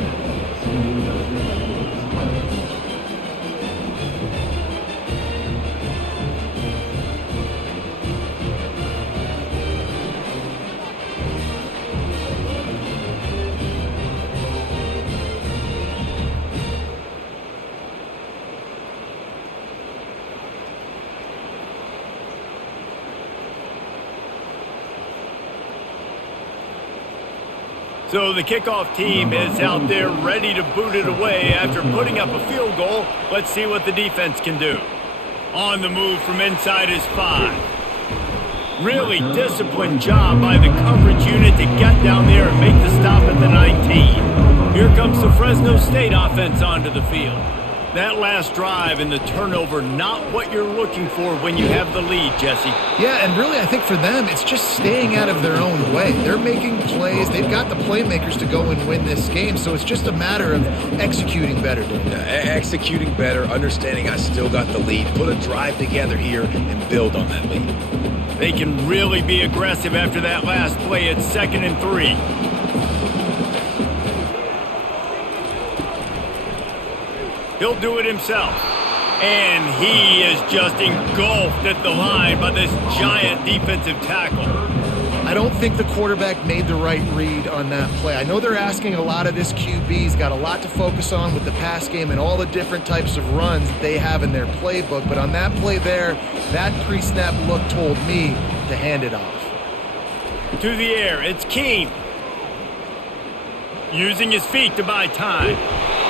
So the kickoff team is out there ready to boot it away after putting up a field goal. Let's see what the defense can do. On the move from inside is 5. Really disciplined job by the coverage unit to get down there and make the stop at the 19. Here comes the Fresno State offense onto the field. That last drive and the turnover, not what you're looking for when you have the lead, Jesse. Yeah, and really I think for them, it's just staying out of their own way. They're making plays. They've got the playmakers to go and win this game, so it's just a matter of executing better. Executing better, understanding I still got the lead. Put a drive together here and build on that lead. They can really be aggressive after that last play. It's 2nd and 3. He'll do it himself. And he is just engulfed at the line by this giant defensive tackle. I don't think the quarterback made the right read on that play. I know they're asking a lot of this QB. He's got a lot to focus on with the pass game and all the different types of runs that they have in their playbook. But on that play there, that pre-snap look told me to hand it off. To the air, it's Keene. Using his feet to buy time.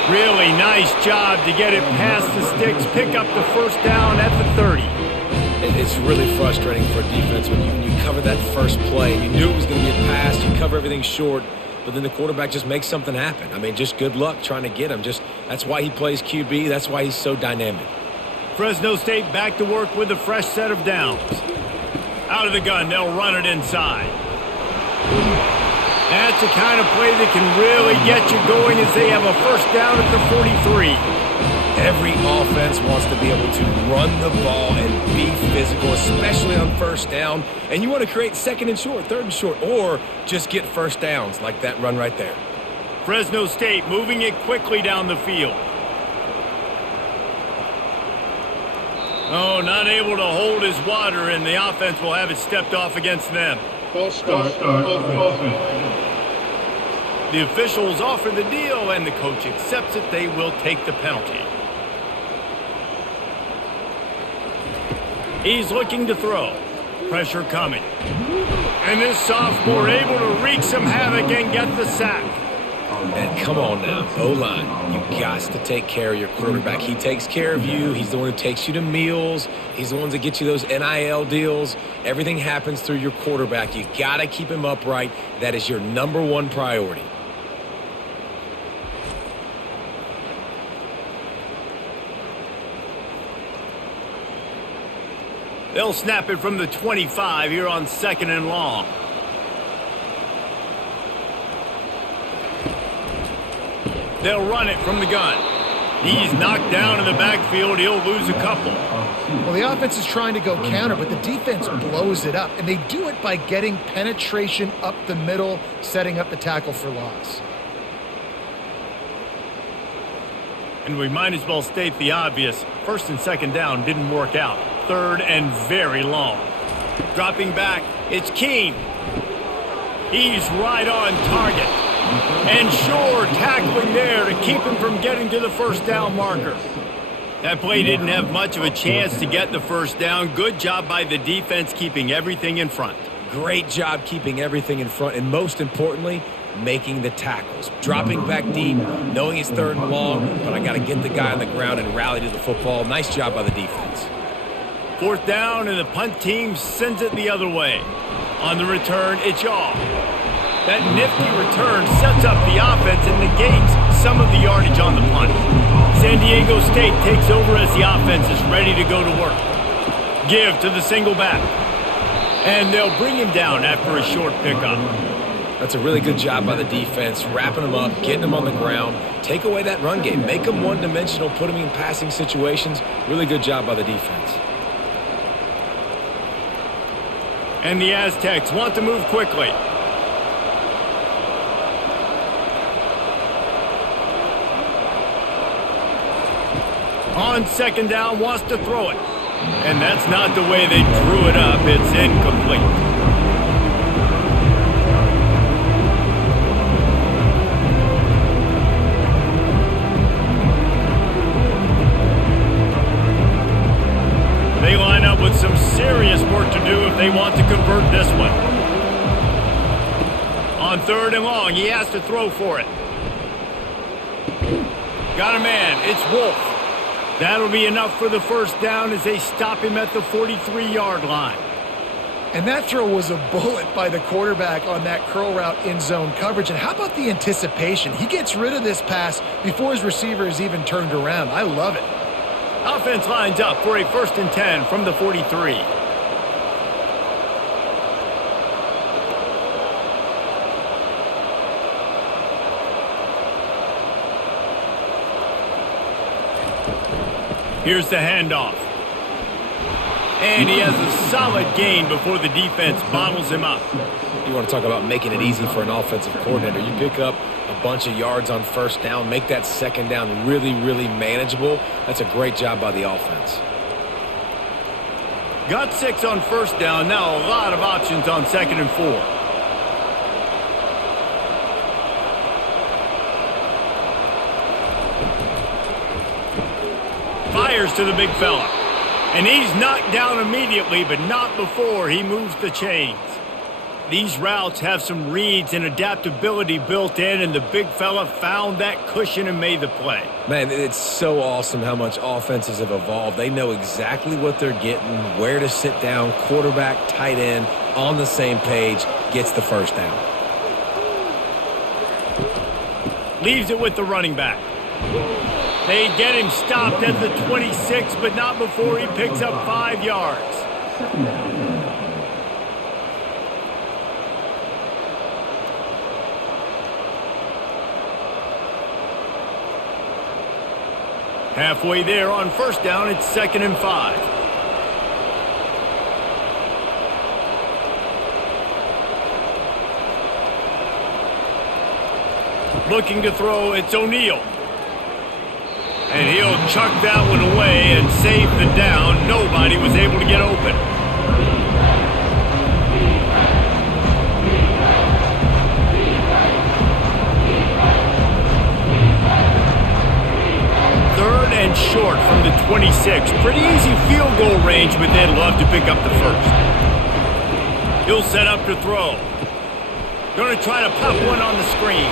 Really nice job to get it past the sticks, pick up the 1st down at the 30. It's really frustrating for a defense when you cover that first play. You knew it was going to be a pass. You cover everything short, but then the quarterback just makes something happen. I mean, just good luck trying to get him. That's why he plays QB. That's why he's so dynamic. Fresno State back to work with a fresh set of downs. Out of the gun, they'll run it inside. That's the kind of play that can really get you going as they have a 1st down at the 43. Every offense wants to be able to run the ball and be physical, especially on 1st down. And you want to create 2nd and short, 3rd and short, or just get 1st downs like that run right there. Fresno State moving it quickly down the field. Oh, not able to hold his water, and the offense will have it stepped off against them. False start, offense. The officials offer the deal, and the coach accepts it. They will take the penalty. He's looking to throw. Pressure coming. And this sophomore able to wreak some havoc and get the sack. And come on now, O-line, you got to take care of your quarterback. He takes care of you. He's the one who takes you to meals. He's the one that gets you those NIL deals. Everything happens through your quarterback. You got to keep him upright. That is your #1 priority. They'll snap it from the 25 here on 2nd and long. They'll run it from the gun. He's knocked down in the backfield. He'll lose a couple. Well, the offense is trying to go counter, but the defense blows it up, and they do it by getting penetration up the middle, setting up the tackle for loss. And we might as well state the obvious. 1st and 2nd down didn't work out. 3rd and very long. Dropping back, it's Keene. He's right on target. And sure, tackling there to keep him from getting to the 1st down marker. That play didn't have much of a chance to get the 1st down. Good job by the defense keeping everything in front. Great job keeping everything in front, and most importantly, making the tackles. Dropping back deep, knowing it's 3rd and long, but I got to get the guy on the ground and rally to the football. Nice job by the defense. 4th down, and the punt team sends it the other way. On the return, it's Yaw. That nifty return sets up the offense and negates some of the yardage on the punt. San Diego State takes over as the offense is ready to go to work. Give to the single back. And they'll bring him down after a short pickup. That's a really good job by the defense, wrapping them up, getting them on the ground. Take away that run game. Make them one-dimensional, put them in passing situations. Really good job by the defense. And the Aztecs want to move quickly. On second down, wants to throw it. And that's not the way they drew it up. It's incomplete. They line up with some serious work to do if they want to convert this one. On third and long, he has to throw for it. Got a man. It's Wolf. That'll be enough for the first down as they stop him at the 43-yard line. And that throw was a bullet by the quarterback on that curl route in zone coverage. And how about the anticipation? He gets rid of this pass before his receiver is even turned around. I love it. Offense lines up for a 1st and 10 from the 43. Here's the handoff. And he has a solid gain before the defense bottles him up. You want to talk about making it easy for an offensive coordinator. You pick up a bunch of yards on first down, make that second down really, really manageable. That's a great job by the offense. Got 6 on first down. Now a lot of options on 2nd and 4. Fires to the big fella. And he's knocked down immediately, but not before he moves the chains. These routes have some reads and adaptability built in, and the big fella found that cushion and made the play. Man, it's so awesome how much offenses have evolved. They know exactly what they're getting, where to sit down, quarterback, tight end, on the same page, gets the first down. Leaves it with the running back. They get him stopped at the 26, but not before he picks up 5 yards. Halfway there on first down, it's 2nd and 5. Looking to throw, it's O'Neal. And he'll chuck that one away and save the down. Nobody was able to get open. Third and short from the 26. Pretty easy field goal range, but they'd love to pick up the first. He'll set up to throw. Going to try to pop one on the screen.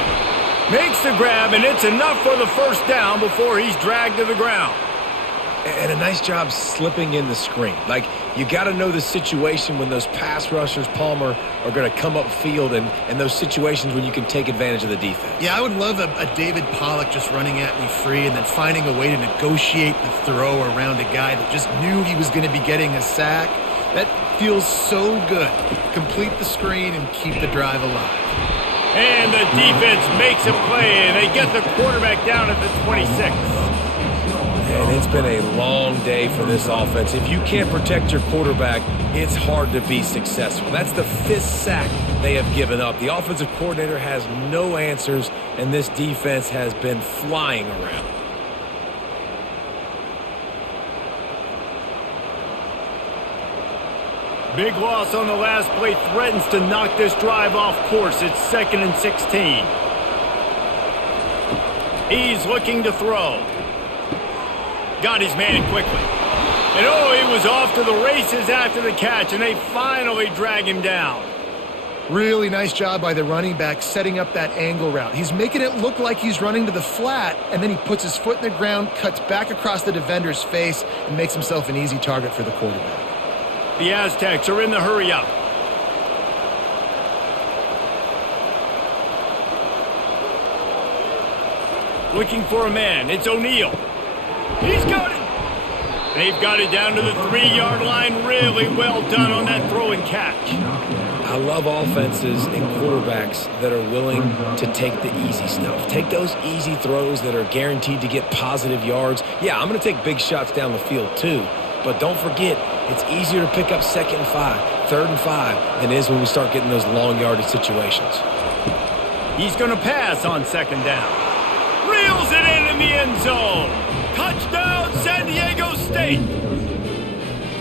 Makes the grab, and it's enough for the first down before he's dragged to the ground. And a nice job slipping in the screen. Like, you got to know the situation when those pass rushers, Palmer, are going to come up field and those situations when you can take advantage of the defense. Yeah, I would love a David Pollock just running at me free and then finding a way to negotiate the throw around a guy that just knew he was going to be getting a sack. That feels so good. Complete the screen and keep the drive alive. And the defense makes a play, and they get the quarterback down at the 26. And it's been a long day for this offense. If you can't protect your quarterback, it's hard to be successful. That's the 5th sack they have given up. The offensive coordinator has no answers, and this defense has been flying around. Big loss on the last play threatens to knock this drive off course. It's 2nd and 16. He's looking to throw. Got his man quickly. And he was off to the races after the catch, and they finally drag him down. Really nice job by the running back setting up that angle route. He's making it look like he's running to the flat, and then he puts his foot in the ground, cuts back across the defender's face, and makes himself an easy target for the quarterback. The Aztecs are in the hurry-up. Looking for a man. It's O'Neal. He's got it. They've got it down to the 3-yard line. Really well done on that throw and catch. I love offenses and quarterbacks that are willing to take the easy stuff. Take those easy throws that are guaranteed to get positive yards. Yeah, I'm going to take big shots down the field too. But don't forget, it's easier to pick up 2nd and 5, 3rd and 5 than it is when we start getting those long yardage situations. He's going to pass on 2nd down. Reels it in the end zone. Touchdown, San Diego State.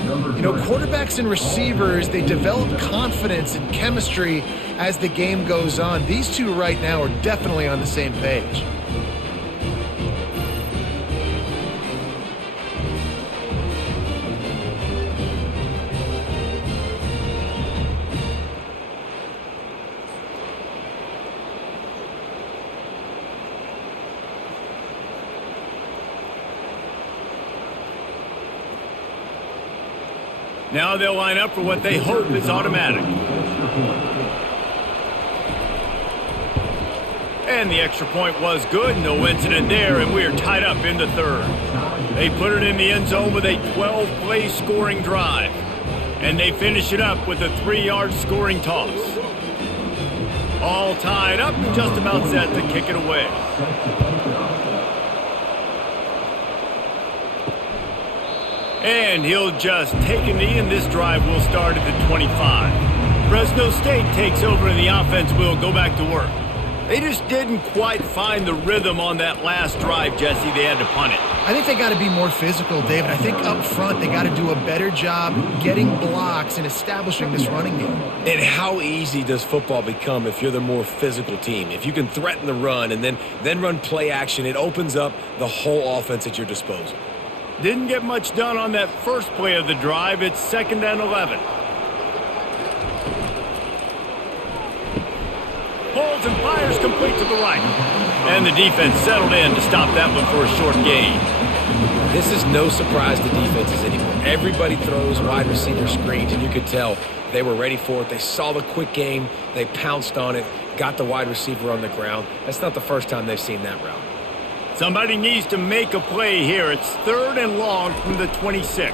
You know, quarterbacks and receivers, they develop confidence and chemistry as the game goes on. These two right now are definitely on the same page. Now they'll line up for what they hope is automatic. And the extra point was good. No incident there, and we are tied up in the 3rd. They put it in the end zone with a 12-play scoring drive. And they finish it up with a 3-yard scoring toss. All tied up and just about set to kick it away. And he'll just take a knee, and this drive will start at the 25. Fresno State takes over, and the offense will go back to work. They just didn't quite find the rhythm on that last drive, Jesse. They had to punt it. I think they got to be more physical, David. I think up front they got to do a better job getting blocks and establishing this running game. And how easy does football become if you're the more physical team? If you can threaten the run and then run play action, it opens up the whole offense at your disposal. Didn't get much done on that first play of the drive. It's 2nd and 11. Pulls and fires complete to the right. And the defense settled in to stop that one for a short gain. This is no surprise to defenses anymore. Everybody throws wide receiver screens, and you could tell they were ready for it. They saw the quick game. They pounced on it, got the wide receiver on the ground. That's not the first time they've seen that route. Somebody needs to make a play here. It's 3rd and long from the 26.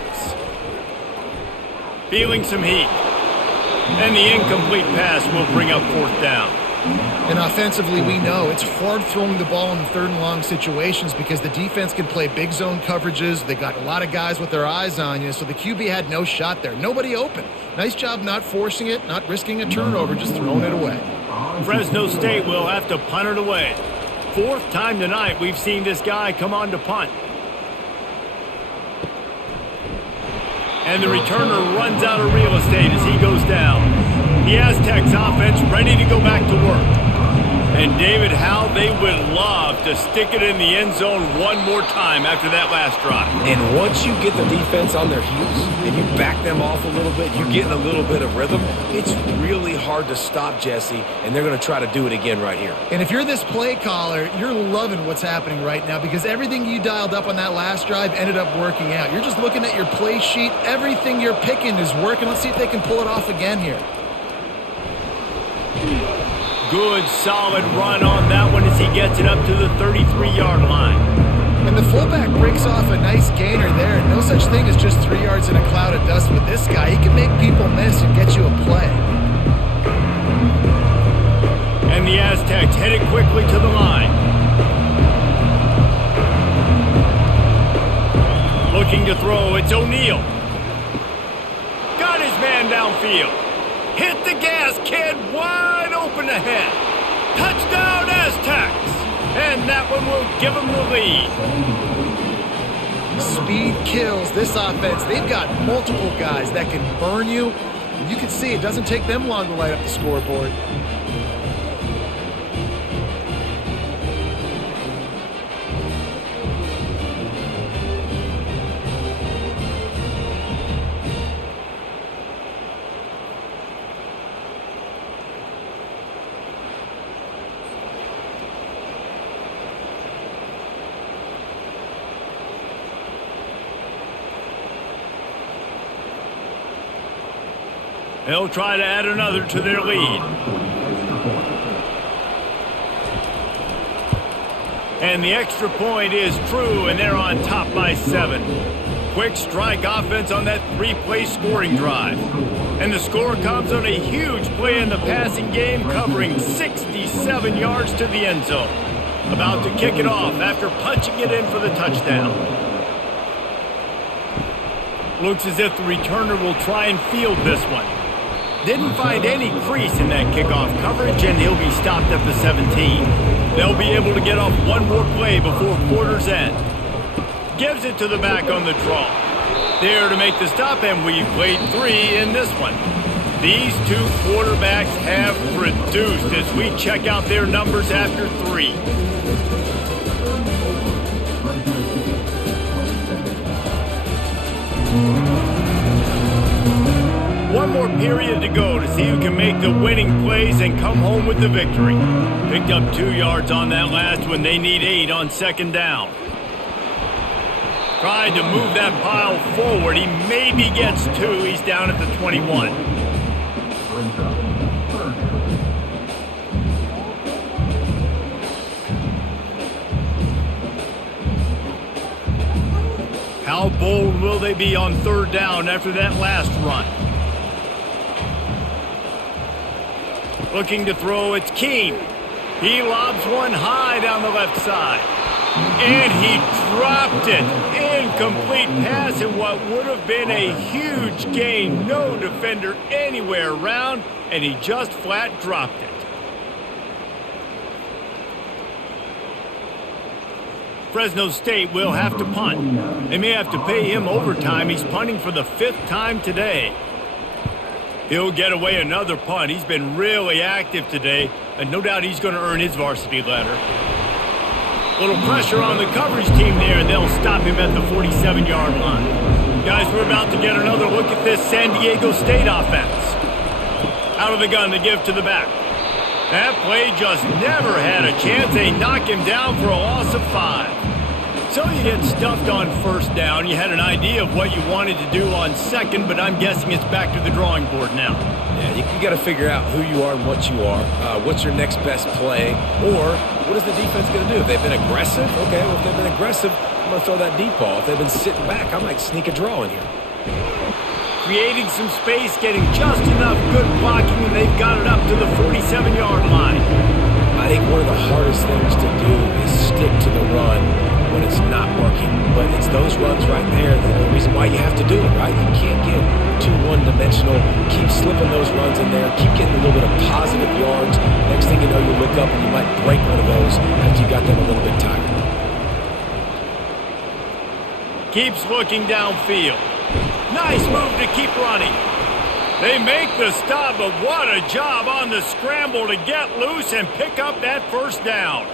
Feeling some heat. And the incomplete pass will bring up 4th down. And offensively, we know it's hard throwing the ball in 3rd and long situations because the defense can play big zone coverages. They got a lot of guys with their eyes on you, so the QB had no shot there. Nobody open. Nice job not forcing it, not risking a turnover, just throwing it away. Fresno State will have to punt it away. 4th time tonight we've seen this guy come on to punt. And the returner runs out of real estate as he goes down. The Aztecs offense ready to go back to work. And David, how they would love to stick it in the end zone one more time after that last drive. And once you get the defense on their heels and you back them off a little bit, you get in a little bit of rhythm, it's really hard to stop, Jesse, and they're going to try to do it again right here. And if you're this play caller, you're loving what's happening right now because everything you dialed up on that last drive ended up working out. You're just looking at your play sheet. Everything you're picking is working. Let's see if they can pull it off again here. Good, solid run on that one as he gets it up to the 33-yard line. And the fullback breaks off a nice gainer there. No such thing as just 3 yards in a cloud of dust with this guy. He can make people miss and get you a play. And the Aztecs headed quickly to the line. Looking to throw, it's O'Neal. Got his man downfield. Hit the gas, kid, wide open ahead. Touchdown, Aztecs. And that one will give them the lead. Speed kills this offense. They've got multiple guys that can burn you. You can see it doesn't take them long to light up the scoreboard. They'll try to add another to their lead. And the extra point is true, and they're on top by 7. quick strike offense on that three-play scoring drive. And the score comes on a huge play in the passing game, covering 67 yards to the end zone. About to kick it off after punching it in for the touchdown. Looks as if the returner will try and field this one. Didn't find any crease in that kickoff coverage, and he'll be stopped at the 17. They'll be able to get off one more play before quarter's end. Gives it to the back on the draw. There to make the stop, and we've played 3 in this one. These two quarterbacks have produced as we check out their numbers after 3. One more period to go to see who can make the winning plays and come home with the victory. Picked up 2 yards on that last one. They need 8 on second down. Tried to move that pile forward. He maybe gets 2. He's down at the 21. How bold will they be on third down after that last run? Looking to throw, it's Keene. He lobs one high down the left side. And he dropped it. Incomplete pass in what would have been a huge gain. No defender anywhere around, and he just flat dropped it. Fresno State will have to punt. They may have to pay him overtime. He's punting for the 5th time today. He'll get away another punt. He's been really active today, and no doubt he's going to earn his varsity letter. Little pressure on the coverage team there, and they'll stop him at the 47-yard line. Guys, we're about to get another look at this San Diego State offense. Out of the gun to give to the back. That play just never had a chance. They knock him down for a loss of 5. So you get stuffed on first down. You had an idea of what you wanted to do on second, but I'm guessing it's back to the drawing board now. Yeah, you got to figure out who you are and what you are. What's your next best play? Or what is the defense going to do? If they've been aggressive, okay, well, if they've been aggressive, I'm going to throw that deep ball. If they've been sitting back, I might sneak a draw in here. Creating some space, getting just enough good blocking, and they've got it up to the 47-yard line. I think one of the hardest things to do is stick to the run when it's not working. But it's those runs right there that are the reason why you have to do it, right? You can't get too one-dimensional. Keep slipping those runs in there. Keep getting a little bit of positive yards. Next thing you know, you look up and you might break one of those after you got them a little bit tired. Keeps looking downfield. Nice move to keep running. They make the stop, but what a job on the scramble to get loose and pick up that first down.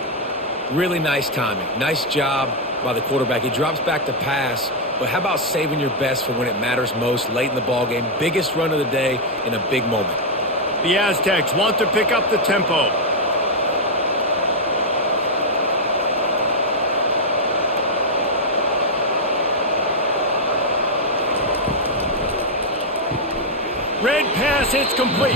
Really nice timing. Nice job by the quarterback. He drops back to pass, but how about saving your best for when it matters most, late in the ballgame? Biggest run of the day in a big moment. The Aztecs want to pick up the tempo. Red pass, it's complete.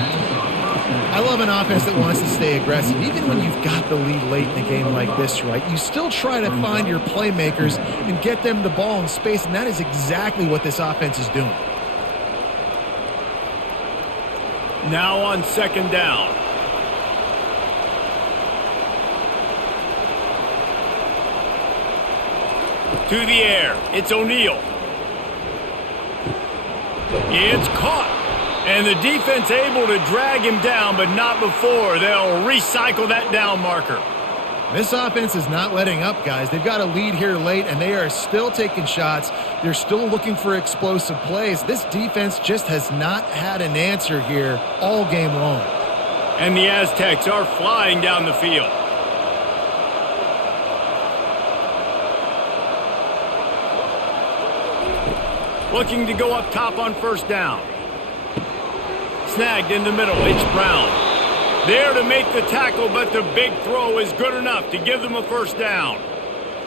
I love an offense that wants to stay aggressive. Even when you've got the lead late in a game like this, right, you still try to find your playmakers and get them the ball in space, and that is exactly what this offense is doing. Now on second down. To the air, it's O'Neal. It's caught. And the defense able to drag him down, but not before. They'll recycle that down marker. This offense is not letting up, guys. They've got a lead here late, and they are still taking shots. They're still looking for explosive plays. This defense just has not had an answer here all game long. And the Aztecs are flying down the field. Looking to go up top on first down. Snagged in the middle, it's Brown. There to make the tackle, but the big throw is good enough to give them a first down.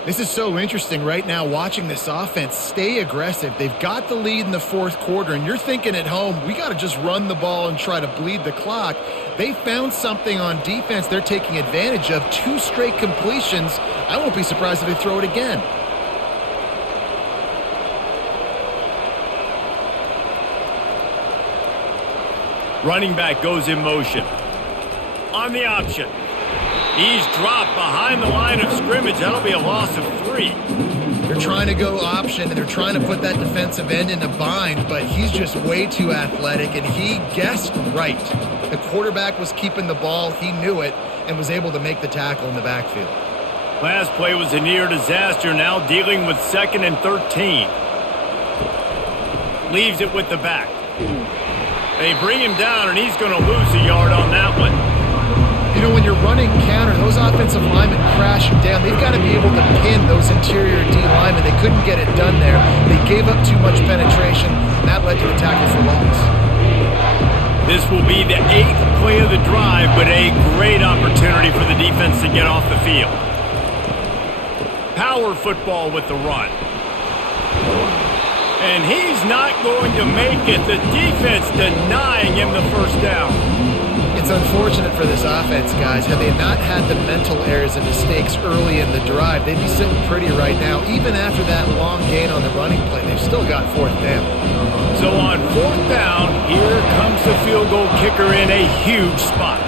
This is so interesting right now, watching this offense stay aggressive. They've got the lead in the fourth quarter, and you're thinking at home, we got to just run the ball and try to bleed the clock. They found something on defense they're taking advantage of. 2 straight completions. I won't be surprised if they throw it again. Running back goes in motion. On the option. He's dropped behind the line of scrimmage. That'll be a loss of 3. They're trying to go option, and they're trying to put that defensive end in a bind, but he's just way too athletic, and he guessed right. The quarterback was keeping the ball. He knew it and was able to make the tackle in the backfield. Last play was a near disaster, now dealing with 2nd and 13. Leaves it with the back. They bring him down, and he's going to lose a yard on that one. You know, when you're running counter, those offensive linemen crashing down, they've got to be able to pin those interior D linemen. They couldn't get it done there. They gave up too much penetration, and that led to the tackle for loss. This will be the 8th play of the drive, but a great opportunity for the defense to get off the field. Power football with the run. And he's not going to make it. The defense denying him the first down. It's unfortunate for this offense, guys. Had they not had the mental errors and mistakes early in the drive, they'd be sitting pretty right now. Even after that long gain on the running play, they've still got 4th down. So on 4th down, here comes the field goal kicker in a huge spot.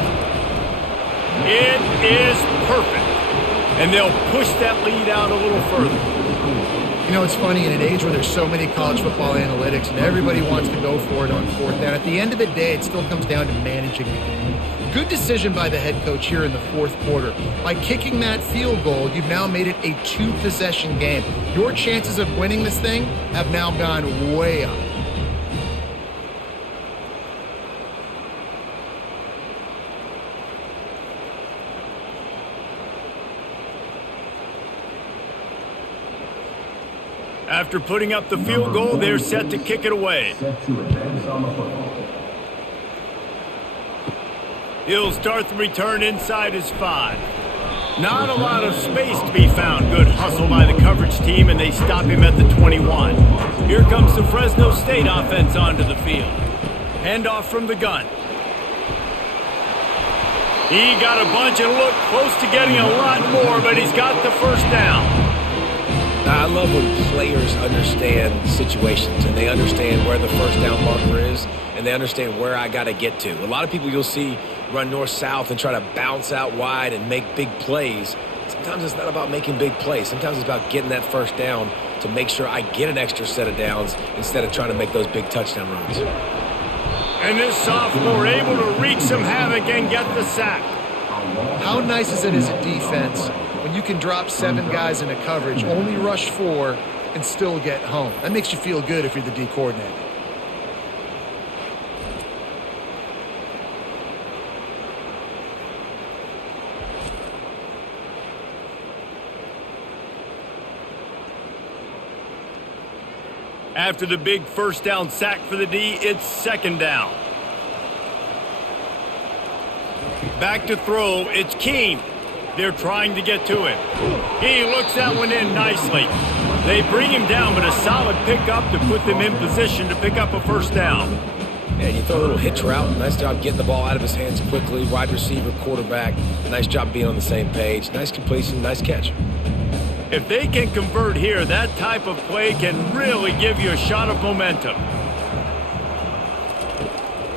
It is perfect. And they'll push that lead out a little further. You know, it's funny, in an age where there's so many college football analytics and everybody wants to go for it on 4th down, at the end of the day, it still comes down to managing the game. Good decision by the head coach here in the 4th quarter. By kicking that field goal, you've now made it a 2-possession game. Your chances of winning this thing have now gone way up. After putting up the field goal, they're set to kick it away. He'll start the return inside his 5. Not a lot of space to be found. Good hustle by the coverage team, and they stop him at the 21. Here comes the Fresno State offense onto the field. Handoff from the gun. He got a bunch and looked close to getting a lot more, but he's got the first down. I love when players understand situations and they understand where the first down marker is and they understand where I got to get to. A lot of people you'll see run north-south and try to bounce out wide and make big plays. Sometimes it's not about making big plays. Sometimes it's about getting that first down to make sure I get an extra set of downs instead of trying to make those big touchdown runs. And this sophomore able to wreak some havoc and get the sack. How nice is it as a defense when you can drop 7 guys into coverage, only rush 4, and still get home? That makes you feel good if you're the D coordinator. After the big first down sack for the D, it's 2nd down. Back to throw, it's Keene. They're trying to get to him. He looks that one in nicely. They bring him down, but a solid pickup to put them in position to pick up a first down. And you throw a little hitch route. Nice job getting the ball out of his hands quickly. Wide receiver, quarterback. Nice job being on the same page. Nice completion, nice catch. If they can convert here, that type of play can really give you a shot of momentum.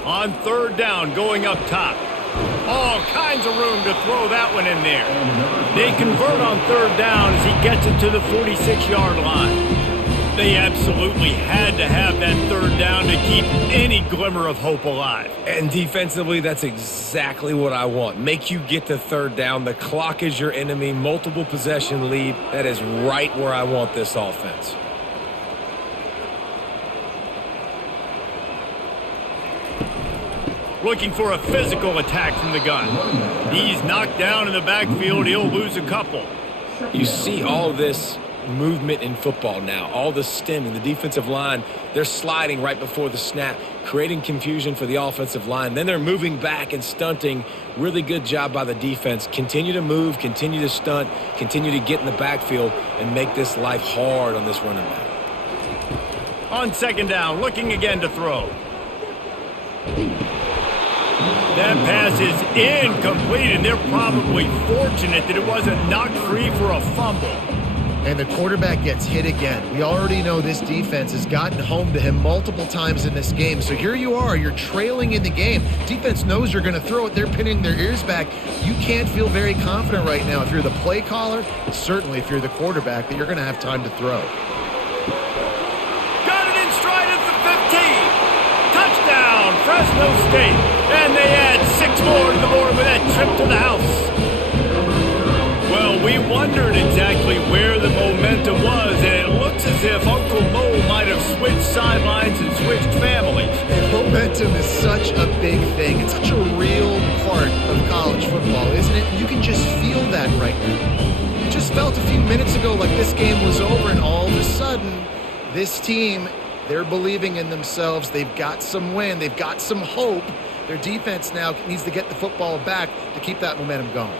On 3rd down, going up top. All kinds of room to throw that one in there. They convert on 3rd down as he gets it to the 46-yard line. They absolutely had to have that 3rd down to keep any glimmer of hope alive. And defensively, that's exactly what I want. Make you get to 3rd down. The clock is your enemy. Multiple possession lead. That is right where I want this offense. Looking for a physical attack from the gun. He's knocked down in the backfield. He'll lose a couple. You see all this movement in football now, all the stemming, the defensive line, they're sliding right before the snap, creating confusion for the offensive line. Then they're moving back and stunting. Really good job by the defense. Continue to move, continue to stunt, continue to get in the backfield and make this life hard on this running back. On 2nd down, looking again to throw. That pass is incomplete, and they're probably fortunate that it wasn't knocked free for a fumble. And the quarterback gets hit again. We already know this defense has gotten home to him multiple times in this game. So here you are, you're trailing in the game. Defense knows you're going to throw it. They're pinning their ears back. You can't feel very confident right now if you're the play caller, and certainly if you're the quarterback, that you're going to have time to throw. Got it in stride at the 15. Touchdown, Fresno State. And they add 6 more to the board with that trip to the house. Well, we wondered exactly where the momentum was, and it looks as if Uncle Mo might have switched sidelines and switched families. And momentum is such a big thing. It's such a real part of college football, isn't it? You can just feel that right now. It just felt a few minutes ago like this game was over, and all of a sudden, this team, they're believing in themselves. They've got some wind. They've got some hope. Their defense now needs to get the football back to keep that momentum going.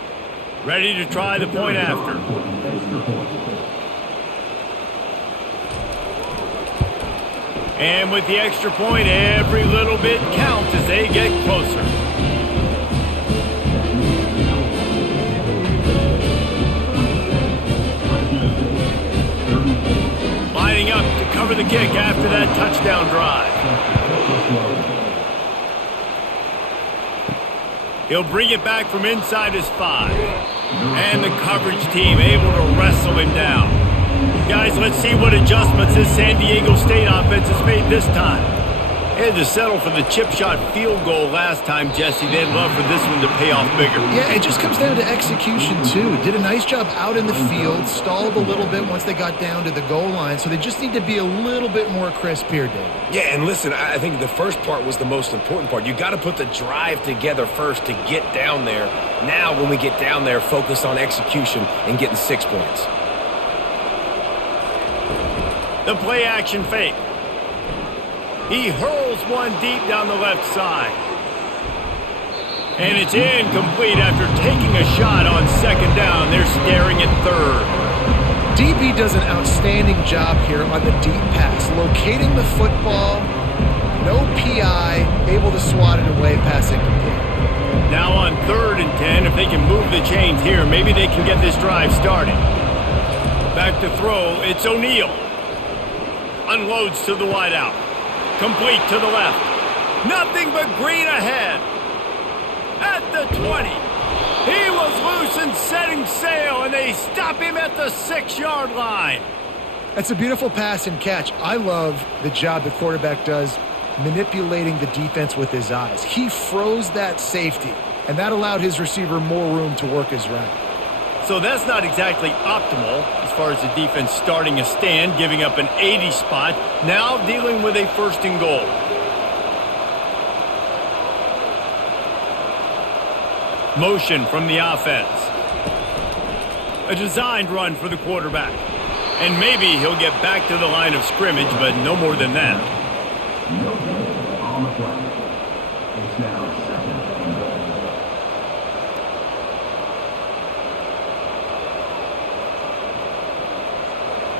Ready to try the point after. And with the extra point, every little bit counts as they get closer. Lining up to cover the kick after that touchdown drive. He'll bring it back from inside his 5. And the coverage team able to wrestle him down. Guys, let's see what adjustments this San Diego State offense has made this time. They had to settle for the chip shot field goal last time, Jesse. They'd love for this one to pay off bigger. Yeah, it just comes down to execution, too. Did a nice job out in the field, stalled a little bit once they got down to the goal line, so they just need to be a little bit more crisp here, David. Yeah, and listen, I think the first part was the most important part. You got to put the drive together first to get down there. Now, when we get down there, focus on execution and getting 6 points. The play action fake. He hurls one deep down the left side. And it's incomplete after taking a shot on second down. They're staring at third. DB does an outstanding job here on the deep pass, locating the football, no PI, able to swat it away, pass incomplete. Now on 3rd and 10, if they can move the chains here, maybe they can get this drive started. Back to throw, it's O'Neal. Unloads to the wideout. Complete to the left. Nothing but green ahead. At the 20. He was loose and setting sail, and they stop him at the 6-yard line. That's a beautiful pass and catch. I love the job the quarterback does manipulating the defense with his eyes. He froze that safety, and that allowed his receiver more room to work his route. So that's not exactly optimal as far as the defense starting a stand, giving up an 80 spot, now dealing with a 1st and goal. Motion from the offense. A designed run for the quarterback. And maybe he'll get back to the line of scrimmage, but no more than that. On the play. It's now 2nd and goal.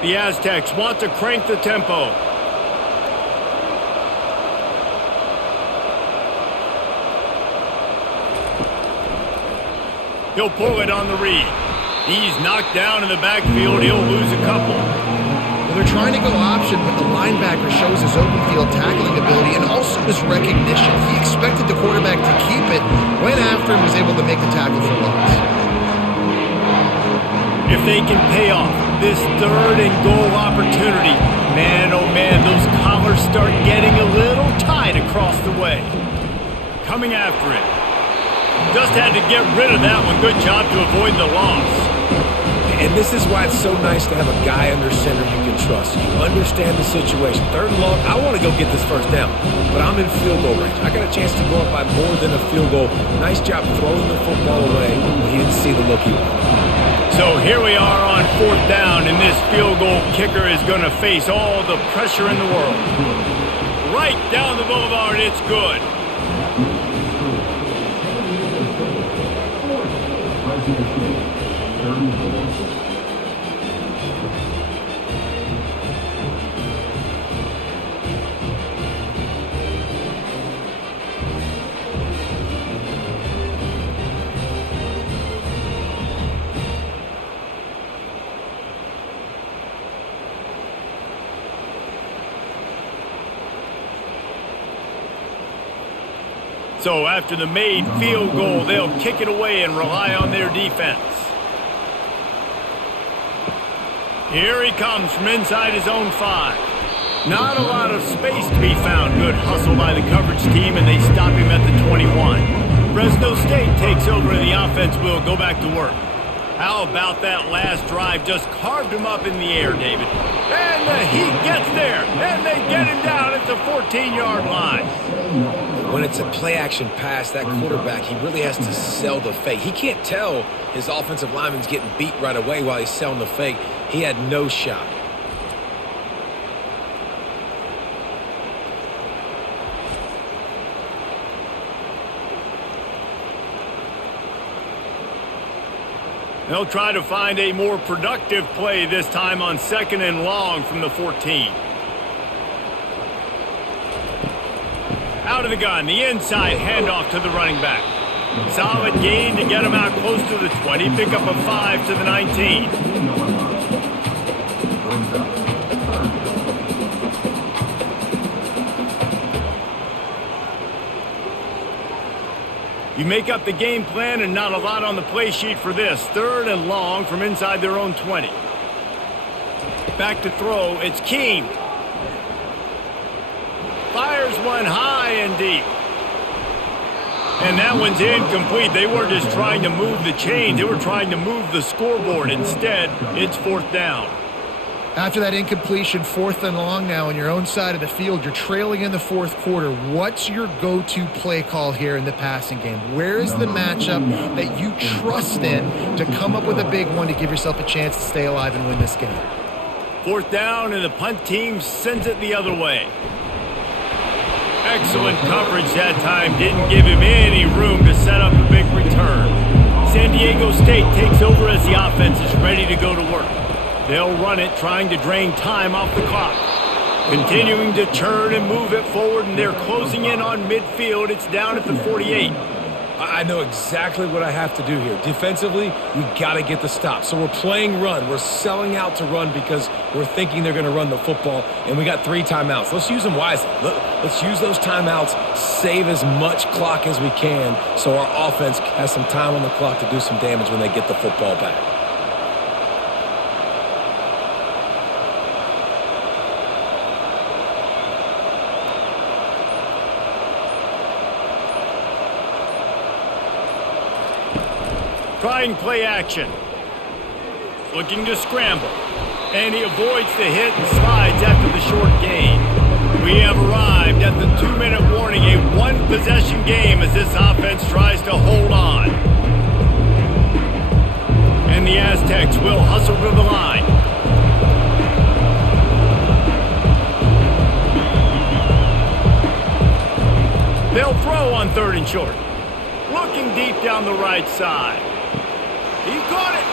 The Aztecs want to crank the tempo. He'll pull it on the read. He's knocked down in the backfield. He'll lose a couple. Well, they're trying to go option, but the linebacker shows his open field tackling ability and also his recognition. He expected the quarterback to keep it, went after him, was able to make the tackle for loss. If they can pay off this 3rd and goal opportunity, man, oh man, those collars start getting a little tight across the way. Coming after it. Just had to get rid of that one. Good job to avoid the loss. And this is why it's so nice to have a guy under center you can trust. You understand the situation. 3rd and long, I want to go get this 1st down, but I'm in field goal range. I got a chance to go up by more than a field goal. Nice job throwing the football away when he didn't see the look he wanted. So here we are on 4th down, and this field goal kicker is going to face all the pressure in the world. Right down the boulevard, it's good. So after the made field goal, they'll kick it away and rely on their defense. Here he comes from inside his own 5. Not a lot of space to be found. Good hustle by the coverage team, and they stop him at the 21. Fresno State takes over, and the offense will go back to work. How about that last drive? Just carved him up in the air, David. And the Heat gets there, and they get him down at the 14-yard line. When it's a play-action pass, that quarterback, he really has to sell the fake. He can't tell his offensive lineman's getting beat right away while he's selling the fake. He had no shot. They'll try to find a more productive play this time on 2nd and long from the 14. Out of the gun, the inside handoff to the running back. Solid gain to get him out close to the 20. Pick up a 5 to the 19. You make up the game plan and not a lot on the play sheet for this. 3rd and long from inside their own 20. Back to throw, it's King. Fires one high and deep. And that one's incomplete. They weren't just trying to move the chains. They were trying to move the scoreboard. Instead, it's 4th down. After that incompletion, 4th and long now on your own side of the field, you're trailing in the 4th quarter. What's your go-to play call here in the passing game? Where is the matchup that you trust in to come up with a big one to give yourself a chance to stay alive and win this game? 4th down, and the punt team sends it the other way. Excellent coverage that time. Didn't give him any room to set up a big return. San Diego State takes over as the offense is ready to go to work. They'll run it, trying to drain time off the clock. Continuing to turn and move it forward, and they're closing in on midfield. It's down at the 48. I know exactly what I have to do here. Defensively, we got to get the stop. So we're playing run. We're selling out to run because we're thinking they're going to run the football, and we got 3 timeouts. Let's use them wisely. Let's use those timeouts, save as much clock as we can so our offense has some time on the clock to do some damage when they get the football back. Trying play action. Looking to scramble. And he avoids the hit and slides after the short gain. We have arrived at the 2-minute warning, a 1-possession game as this offense tries to hold on. And the Aztecs will hustle to the line. They'll throw on 3rd and short. Looking deep down the right side. He caught it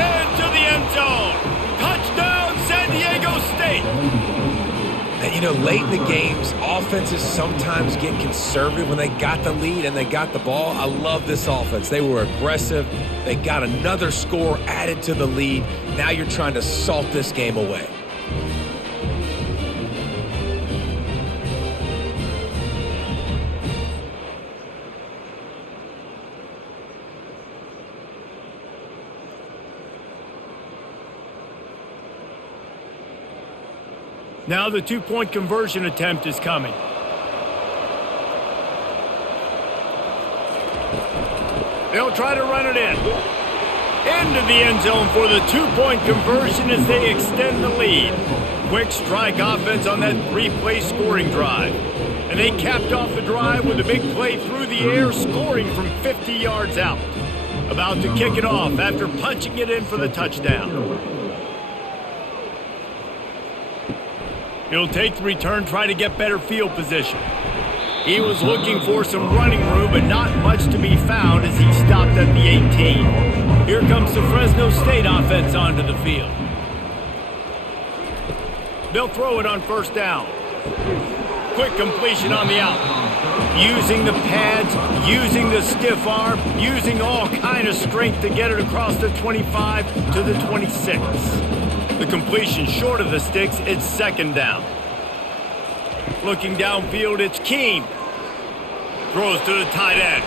into the end zone. Touchdown, San Diego State. And, you know, late in the games, offenses sometimes get conservative when they got the lead and they got the ball. I love this offense. They were aggressive. They got another score added to the lead. Now you're trying to salt this game away. Now the 2-point conversion attempt is coming. They'll try to run it in. Into the end zone for the 2-point conversion as they extend the lead. Quick strike offense on that 3-play scoring drive. And they capped off the drive with a big play through the air, scoring from 50 yards out. About to kick it off after punching it in for the touchdown. He'll take the return, try to get better field position. He was looking for some running room, but not much to be found as he stopped at the 18. Here comes the Fresno State offense onto the field. They'll throw it on 1st down. Quick completion on the out. Using the pads, using the stiff arm, using all kind of strength to get it across the 25 to the 26. The completion short of the sticks, it's 2nd down. Looking downfield, it's King. Throws to the tight end.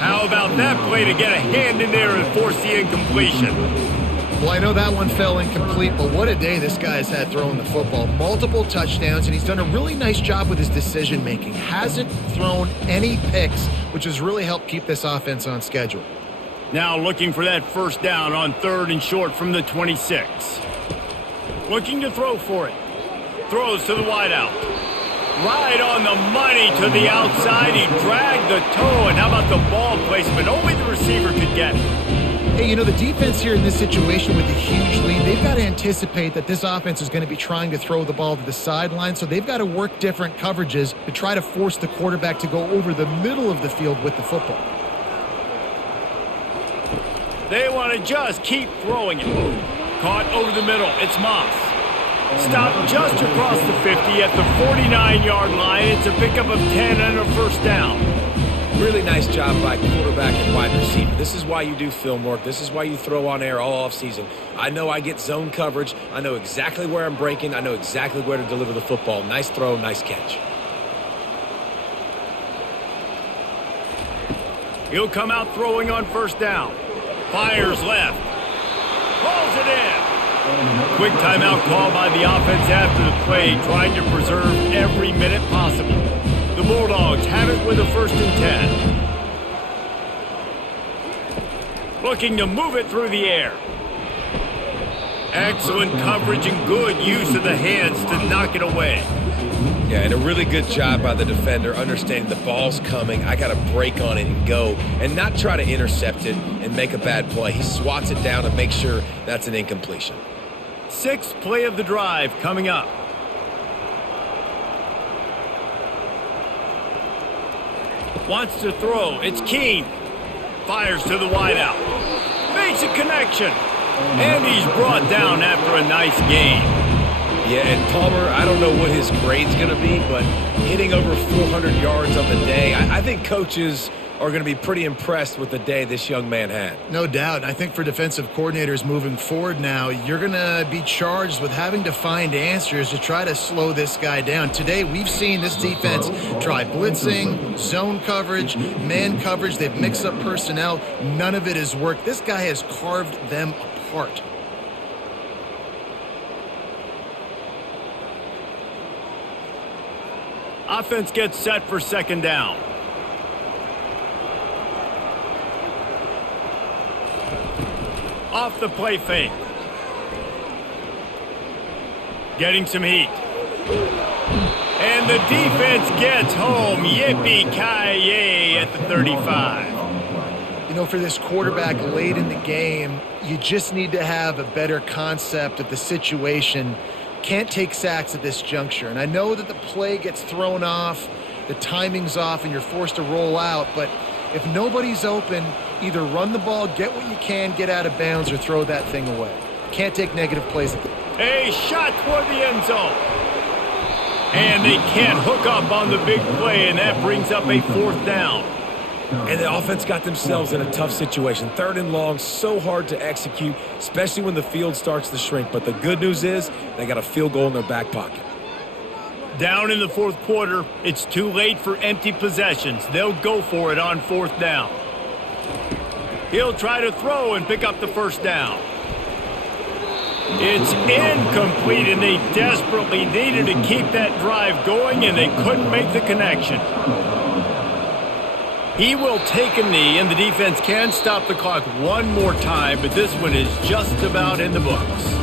How about that play to get a hand in there and force the incompletion? Well, I know that one fell incomplete, but what a day this guy's had throwing the football. Multiple touchdowns, and he's done a really nice job with his decision-making. Hasn't thrown any picks, which has really helped keep this offense on schedule. Now looking for that first down on 3rd and short from the 26. Looking to throw for it. Throws to the wideout. Right on the money to the outside. He dragged the toe, and how about the ball placement? Only the receiver could get it. Hey, you know, the defense here in this situation with a huge lead, they've got to anticipate that this offense is going to be trying to throw the ball to the sideline, so they've got to work different coverages to try to force the quarterback to go over the middle of the field with the football. They want to just keep throwing it. Caught over the middle. It's Moss. Stopped just across the 50 at the 49-yard line. It's a pickup of 10 and a first down. Really nice job by quarterback and wide receiver. This is why you do film work. This is why you throw on air all offseason. I know I get zone coverage. I know exactly where I'm breaking. I know exactly where to deliver the football. Nice throw, nice catch. He'll come out throwing on first down. Fires left. Pulls it in. Quick timeout call by the offense after the play, trying to preserve every minute possible. The Bulldogs have it with a 1st and 10. Looking to move it through the air. Excellent coverage and good use of the hands to knock it away. Yeah, and a really good job by the defender understanding the ball's coming. I got to break on it and go and not try to intercept it and make a bad play. He swats it down and makes sure that's an incompletion. 6th play of the drive coming up. Wants to throw. It's Keene. Fires to the wideout. Makes a connection. And he's brought down after a nice gain. Yeah, and Palmer, I don't know what his grade's going to be, but hitting over 400 yards on the day, I think coaches are going to be pretty impressed with the day this young man had. No doubt. I think for defensive coordinators moving forward now, you're going to be charged with having to find answers to try to slow this guy down. Today, we've seen this defense try blitzing, zone coverage, man coverage. They've mixed up personnel. None of it has worked. This guy has carved them apart. Offense gets set for 2nd down. Off the play fake. Getting some heat. And the defense gets home. Yippee-ki-yay at the 35. You know, for this quarterback late in the game, you just need to have a better concept of the situation. Can't take sacks at this juncture. And I know that the play gets thrown off, the timing's off, and you're forced to roll out. But if nobody's open, either run the ball, get what you can, get out of bounds, or throw that thing away. Can't take negative plays. A shot toward the end zone. And they can't hook up on the big play, and that brings up a 4th down. And the offense got themselves in a tough situation. 3rd and long, so hard to execute, especially when the field starts to shrink. But the good news is they got a field goal in their back pocket. Down in the 4th quarter, it's too late for empty possessions. They'll go for it on 4th down. He'll try to throw and pick up the first down. It's incomplete, and they desperately needed to keep that drive going, and they couldn't make the connection. He will take a knee, and the defense can stop the clock one more time, but this one is just about in the books.